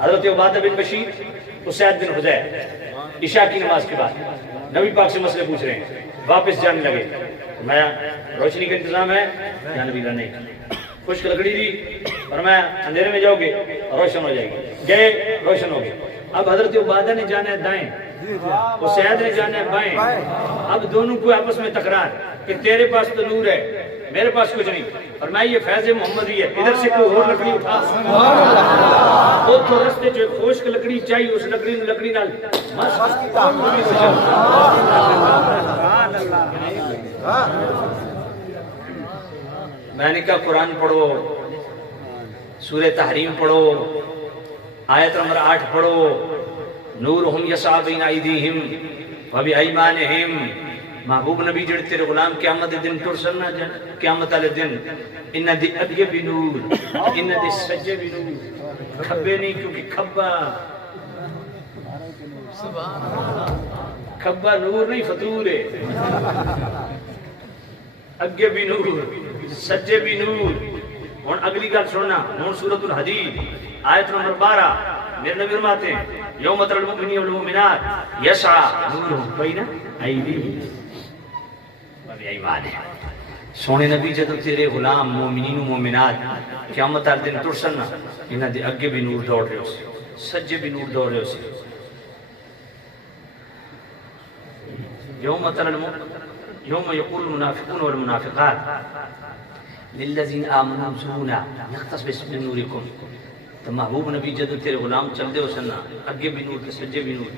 حضرت عبادہ بن بشیر اور سعید بن حذیر عشاء کی نماز کے بعد نبی پاک سے مسئلے پوچھ رہے ہیں، واپس جانے لگے، فرمایا روشنی کا انتظام ہے، یا نبی اللہ نہیں، خشک لکڑی دی، فرمایا اندھیرے میں جاؤ گے روشن ہو جائے گی، گئے روشن ہو گئے۔ اب حضرت عبادہ نے جانا ہے دائیں اور سعید نے جانا ہے بائیں، اب دونوں کو آپس میں تکرار کہ تیرے پاس تو نور ہے میرے پاس کچھ نہیں، اور میں یہ فیض محمدی ہے، ادھر سے کوئی اور لکڑی اٹھا وہ تو رستے جو خشک لکڑی چاہیے اس لکڑی نال میں نے کہا قرآن پڑھو، سورہ تحریم پڑھو، آیت نمبر 8 پڑھو، نورہم یسعی بین ایدیہم وبایمانہم، محبوب نبی جڑے تیرے غلام قیامت دن ٹرسن نہ جان، قیامت والے دن انہاں دے اگے بھی نور، انہاں دے سجے بھی نور، کھبے نہیں کیونکہ کھبا نور نہیں فطور ہے، اگے بھی نور سجے بھی نور۔ ہن اگلی گل سننا، ہن سورۃ الحدید آیت نمبر 12 میرے نبی فرماتے ہیں یوم تری المؤمنین والمؤمنات یسعی نورہم بین ایدیہم وبایمانہم۔ سونے نبی جدو تیرے غلام مومنین و مومنات قیامت والے دن ٹرسن نا، انہاں دے اگے بھی نور دوڑ رہے ہو سی، سجے بھی نور دوڑ رہے ہو سی۔ یوم یقول المنافقون والمنافقات للذین آمنوا انصرونا نقتبس من نورکم۔ تو محبوب نبی جدو تیرے غلام چل دے ہو سننا، اگے بھی نور تے سجے بھی نور،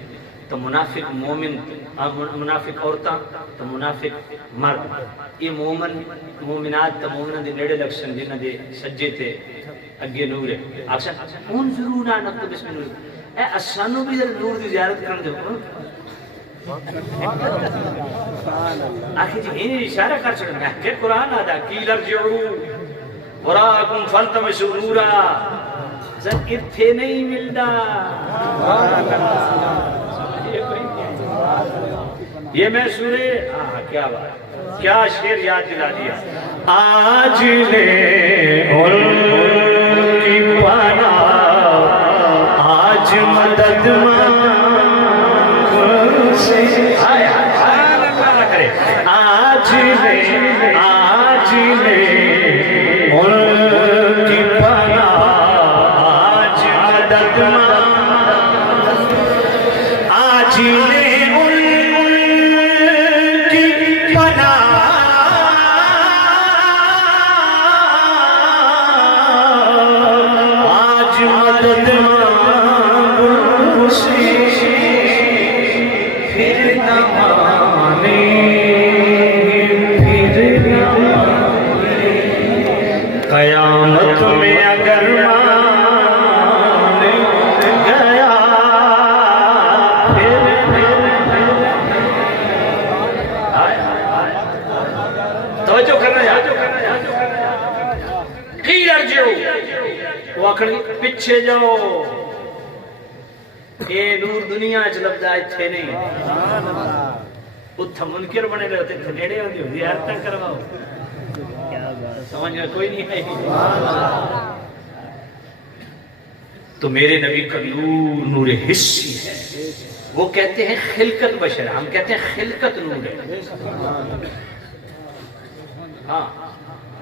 تو منافق مومن، منافق عورتاں تو منافق مرد، یہ مومن مومنات تو مومنان دے نیڑے لگ سن جنہاں دے سجے تے اگے نور ہے۔ آخر انظرونا نقتبس من نورکم، اے اسانو بھی نور دی زیارت کرن دے آخر جی انہیں اشارہ کر سکتا ہے کہ قرآن آدھا قیل ارجعوا وراءکم فالتمسوا نورا، زن اتھے نہیں ملدا۔ یہ میں سورے کیا بات، کیا شعر یاد دلا دیا، آج لے ان کی پانا آج مدد آج لے ان کی پناہ آج مدد آج لے ان کی پناہ آج مدد پھر نہ مانے قیامت میں اگر مان گیا پھر توجہ کرنا قیل ارجعوا، وہ آخر پیچھے جاؤ، اے نور دنیا چ لبدا اتھے نہیں، اتھا منکر بنے رہے ہوتے، اتھے نیڑے ہوتی ہوتی زیارتاں کرواؤ، سمجھ میں کوئی نہیں ہے۔ تو میرے نبی کا نور نور حسی ہے، وہ کہتے ہیں خلقت بشر، ہم کہتے ہیں خلقت نور ہے۔ ہاں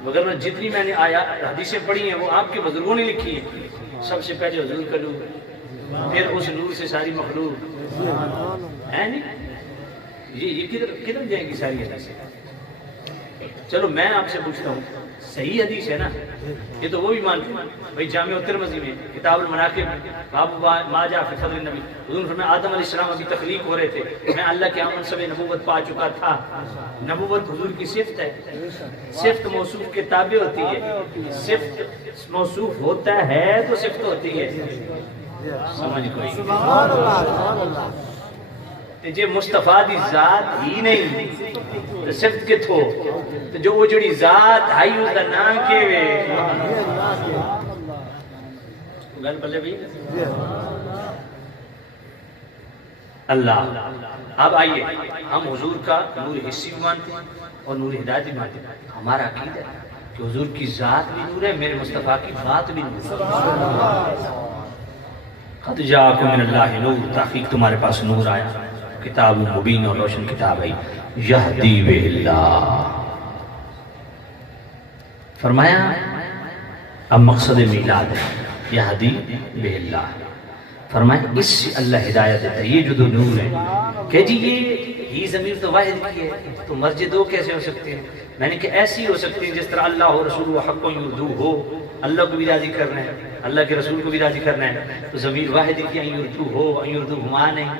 مگر جتنی میں نے آیا حدیثیں پڑھی ہیں وہ آپ کے بزرگوں نے لکھی ہیں، سب سے پہلے حضور کا نور، پھر اس نور سے ساری مخلوق ہے نہیں، یہ کدھر جائیں گی ساری حدیثیں؟ چلو میں آپ سے پوچھتا ہوں، صحیح حدیث ہے نا؟ یہ تو وہ بھی مانتے ہیں بھائی، جامع الترمذی میں کتاب المناقب باب ما جاء فی فضل النبی، حضور فرمایا آدم علیہ السلام ابھی تخلیق ہو رہے تھے، میں اللہ کے ہاں منصب نبوت پا چکا تھا۔ نبوت حضور کی صفت ہے، صفت موصوف کے تابع ہوتی ہے، صفت موصوف ہوتا ہے تو صفت ہوتی ہے، سمجھ کوئی جے مصطفیٰ دی ذات ہی نہیں تو صفت کتھو، تو جو وہ جڑی ذات آئی اس کا نام کے وے گل بلے بھی اللہ۔ اب آئیے ہم حضور کا نور حسی بھی مانتے ہیں اور نور ہدایت بھی مانتے ہیں، ہمارا عقیدہ ہے کہ حضور کی ذات بھی نور ہے، میرے مصطفیٰ کی بات بھی نور ہے۔ قد جاءکم من اللہ نور، تحقیق تمہارے پاس نور آیا، کتاب مبین اور روشن کتاب ہے، یہدی بہ اللہ۔ فرمایا اب مقصد میلاد ہے یہدی بہ اللہ، فرمائے اس سے اللہ ہدایت دیتا ہے. یہ جو دو نور ہیں کہ جی یہ ضمیر تو واحد کی ہے تو مرجع دو کیسے ہو سکتے ہیں؟ میں نے کہ ایسی ہو سکتی ہیں جس طرح اللہ و رسول و حق و یردو ہو، اللہ کو بھی راضی کرنا ہے، اللہ کے رسول کو بھی راضی کرنا ہے، تو ضمیر واحد کی یردو ہو یردو ہما نہیں.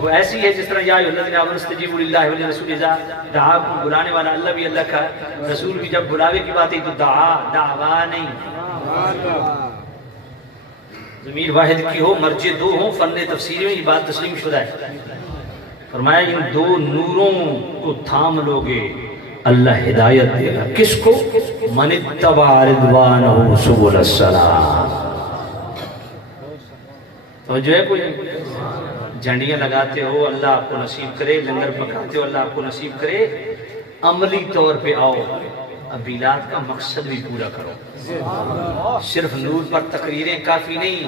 وہ ایسی ہے جس طرح یا ایھا الذین آمنوا استجیبوا للہ وللرسول اذا دعاکم، بلانے والا اللہ بھی، اللہ کا رسول بھی جب بلاوے کی بات ہے تو دعوا نہیں. ضمیر واحد کی ہو، مرجع دو ہوں، فن تفسیر میں یہ بات تسلیم شدہ ہے. فرمایا ان دو نوروں کو تھام لوگے اللہ ہدایت دے گا. کس کو؟ من اتبع رضوانہ سبل السلام. تو جو ہے کوئی جھنڈیاں لگاتے ہو اللہ آپ کو نصیب کرے، لنگر پکاتے ہو اللہ آپ کو نصیب کرے، عملی طور پہ آؤ، ابیلات کا مقصد بھی پورا کرو. صرف نور پر تقریریں کافی نہیں،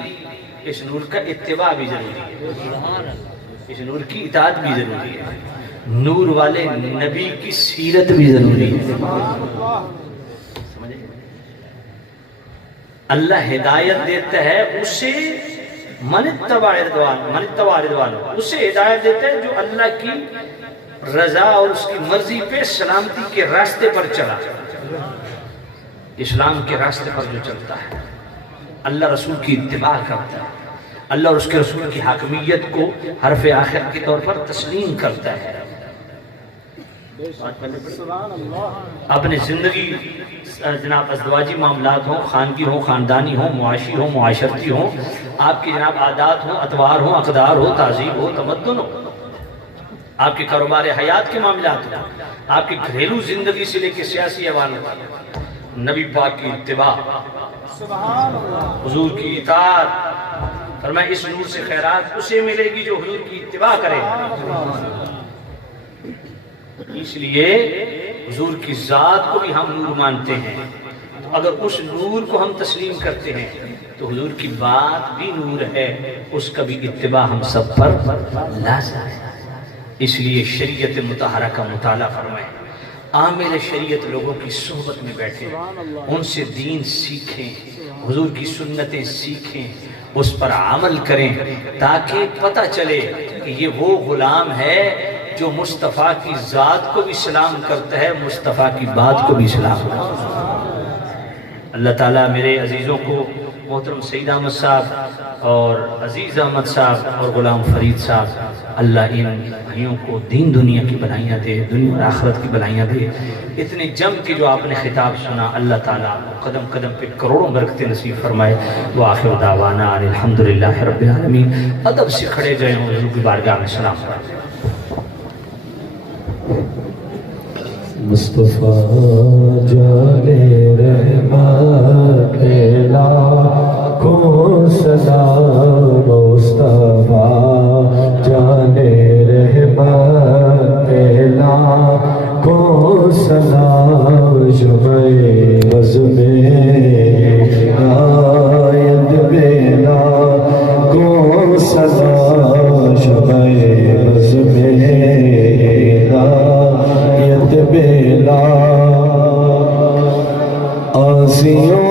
اس نور کا اتباع بھی ضروری ہے، اس نور کی اطاعت بھی ضروری ہے، نور والے نبی کی سیرت بھی ضروری ہے. اللہ ہدایت دیتا ہے اسے من اتبع رضوان، اسے ہدایت دیتا ہے جو اللہ کی رضا اور اس کی مرضی پہ سلامتی کے راستے پر چلا، اسلام کے راستے پر جو چلتا ہے، اللہ رسول کی اتباع کرتا ہے، اللہ اور اس کے رسول کی حاکمیت کو حرف آخر کے طور پر تسلیم کرتا ہے. اپنی زندگی جناب ازدواجی معاملات ہوں، خانگی ہوں، خاندانی ہوں، معاشی ہوں، معاشرتی ہوں، آپ کی جناب عادات ہوں، اطوار ہوں، اقدار ہو، تہذیب ہو، تمدن ہو، آپ کے کاروبار حیات کے معاملات ہوں، آپ کی گھریلو زندگی سے لے کے سیاسی حوالوں، نبی پاک کی اتباع، حضور کی اطاعت. فرمایا اس نور سے خیرات اسے ملے گی جو حضور کی اتباع کرے. اس لیے حضور کی ذات کو بھی ہم نور مانتے ہیں، تو اگر اس نور کو ہم تسلیم کرتے ہیں تو حضور کی بات بھی نور ہے، اس کا بھی اتباع ہم سب پر لازم ہے. اس لیے شریعت مطہرہ کا مطالعہ فرمائیں، عامل شریعت لوگوں کی صحبت میں بیٹھیں، ان سے دین سیکھیں، حضور کی سنتیں سیکھیں، اس پر عمل کریں، تاکہ پتہ چلے کہ یہ وہ غلام ہے جو مصطفیٰ کی ذات کو بھی سلام کرتا ہے، مصطفیٰ کی بات کو بھی سلام کرتا ہے. اللہ تعالیٰ میرے عزیزوں کو، محترم سید احمد صاحب اور عزیز احمد صاحب اور غلام فرید صاحب، اللہ ان بھائیوں کو دین دنیا کی بھلائیاں دے، دنیا اور آخرت کی بھلائیاں دے. اتنے جم کے جو آپ نے خطاب سنا، اللہ تعالیٰ قدم قدم پہ کروڑوں برکتیں نصیب فرمائے. وآخر دعوانا الحمدللہ رب العالمین. ادب سے کھڑے جائیں حضور کی بارگاہ میں سلام فرمائیں. مصطفیٰ جانے رحمت لاکھوں سلام، مصطفیٰ جانے رحمت لاکھوں سلام. شمع عزم عنایت بینا کو سلام، شمع عزم عنایت بینا آسیوں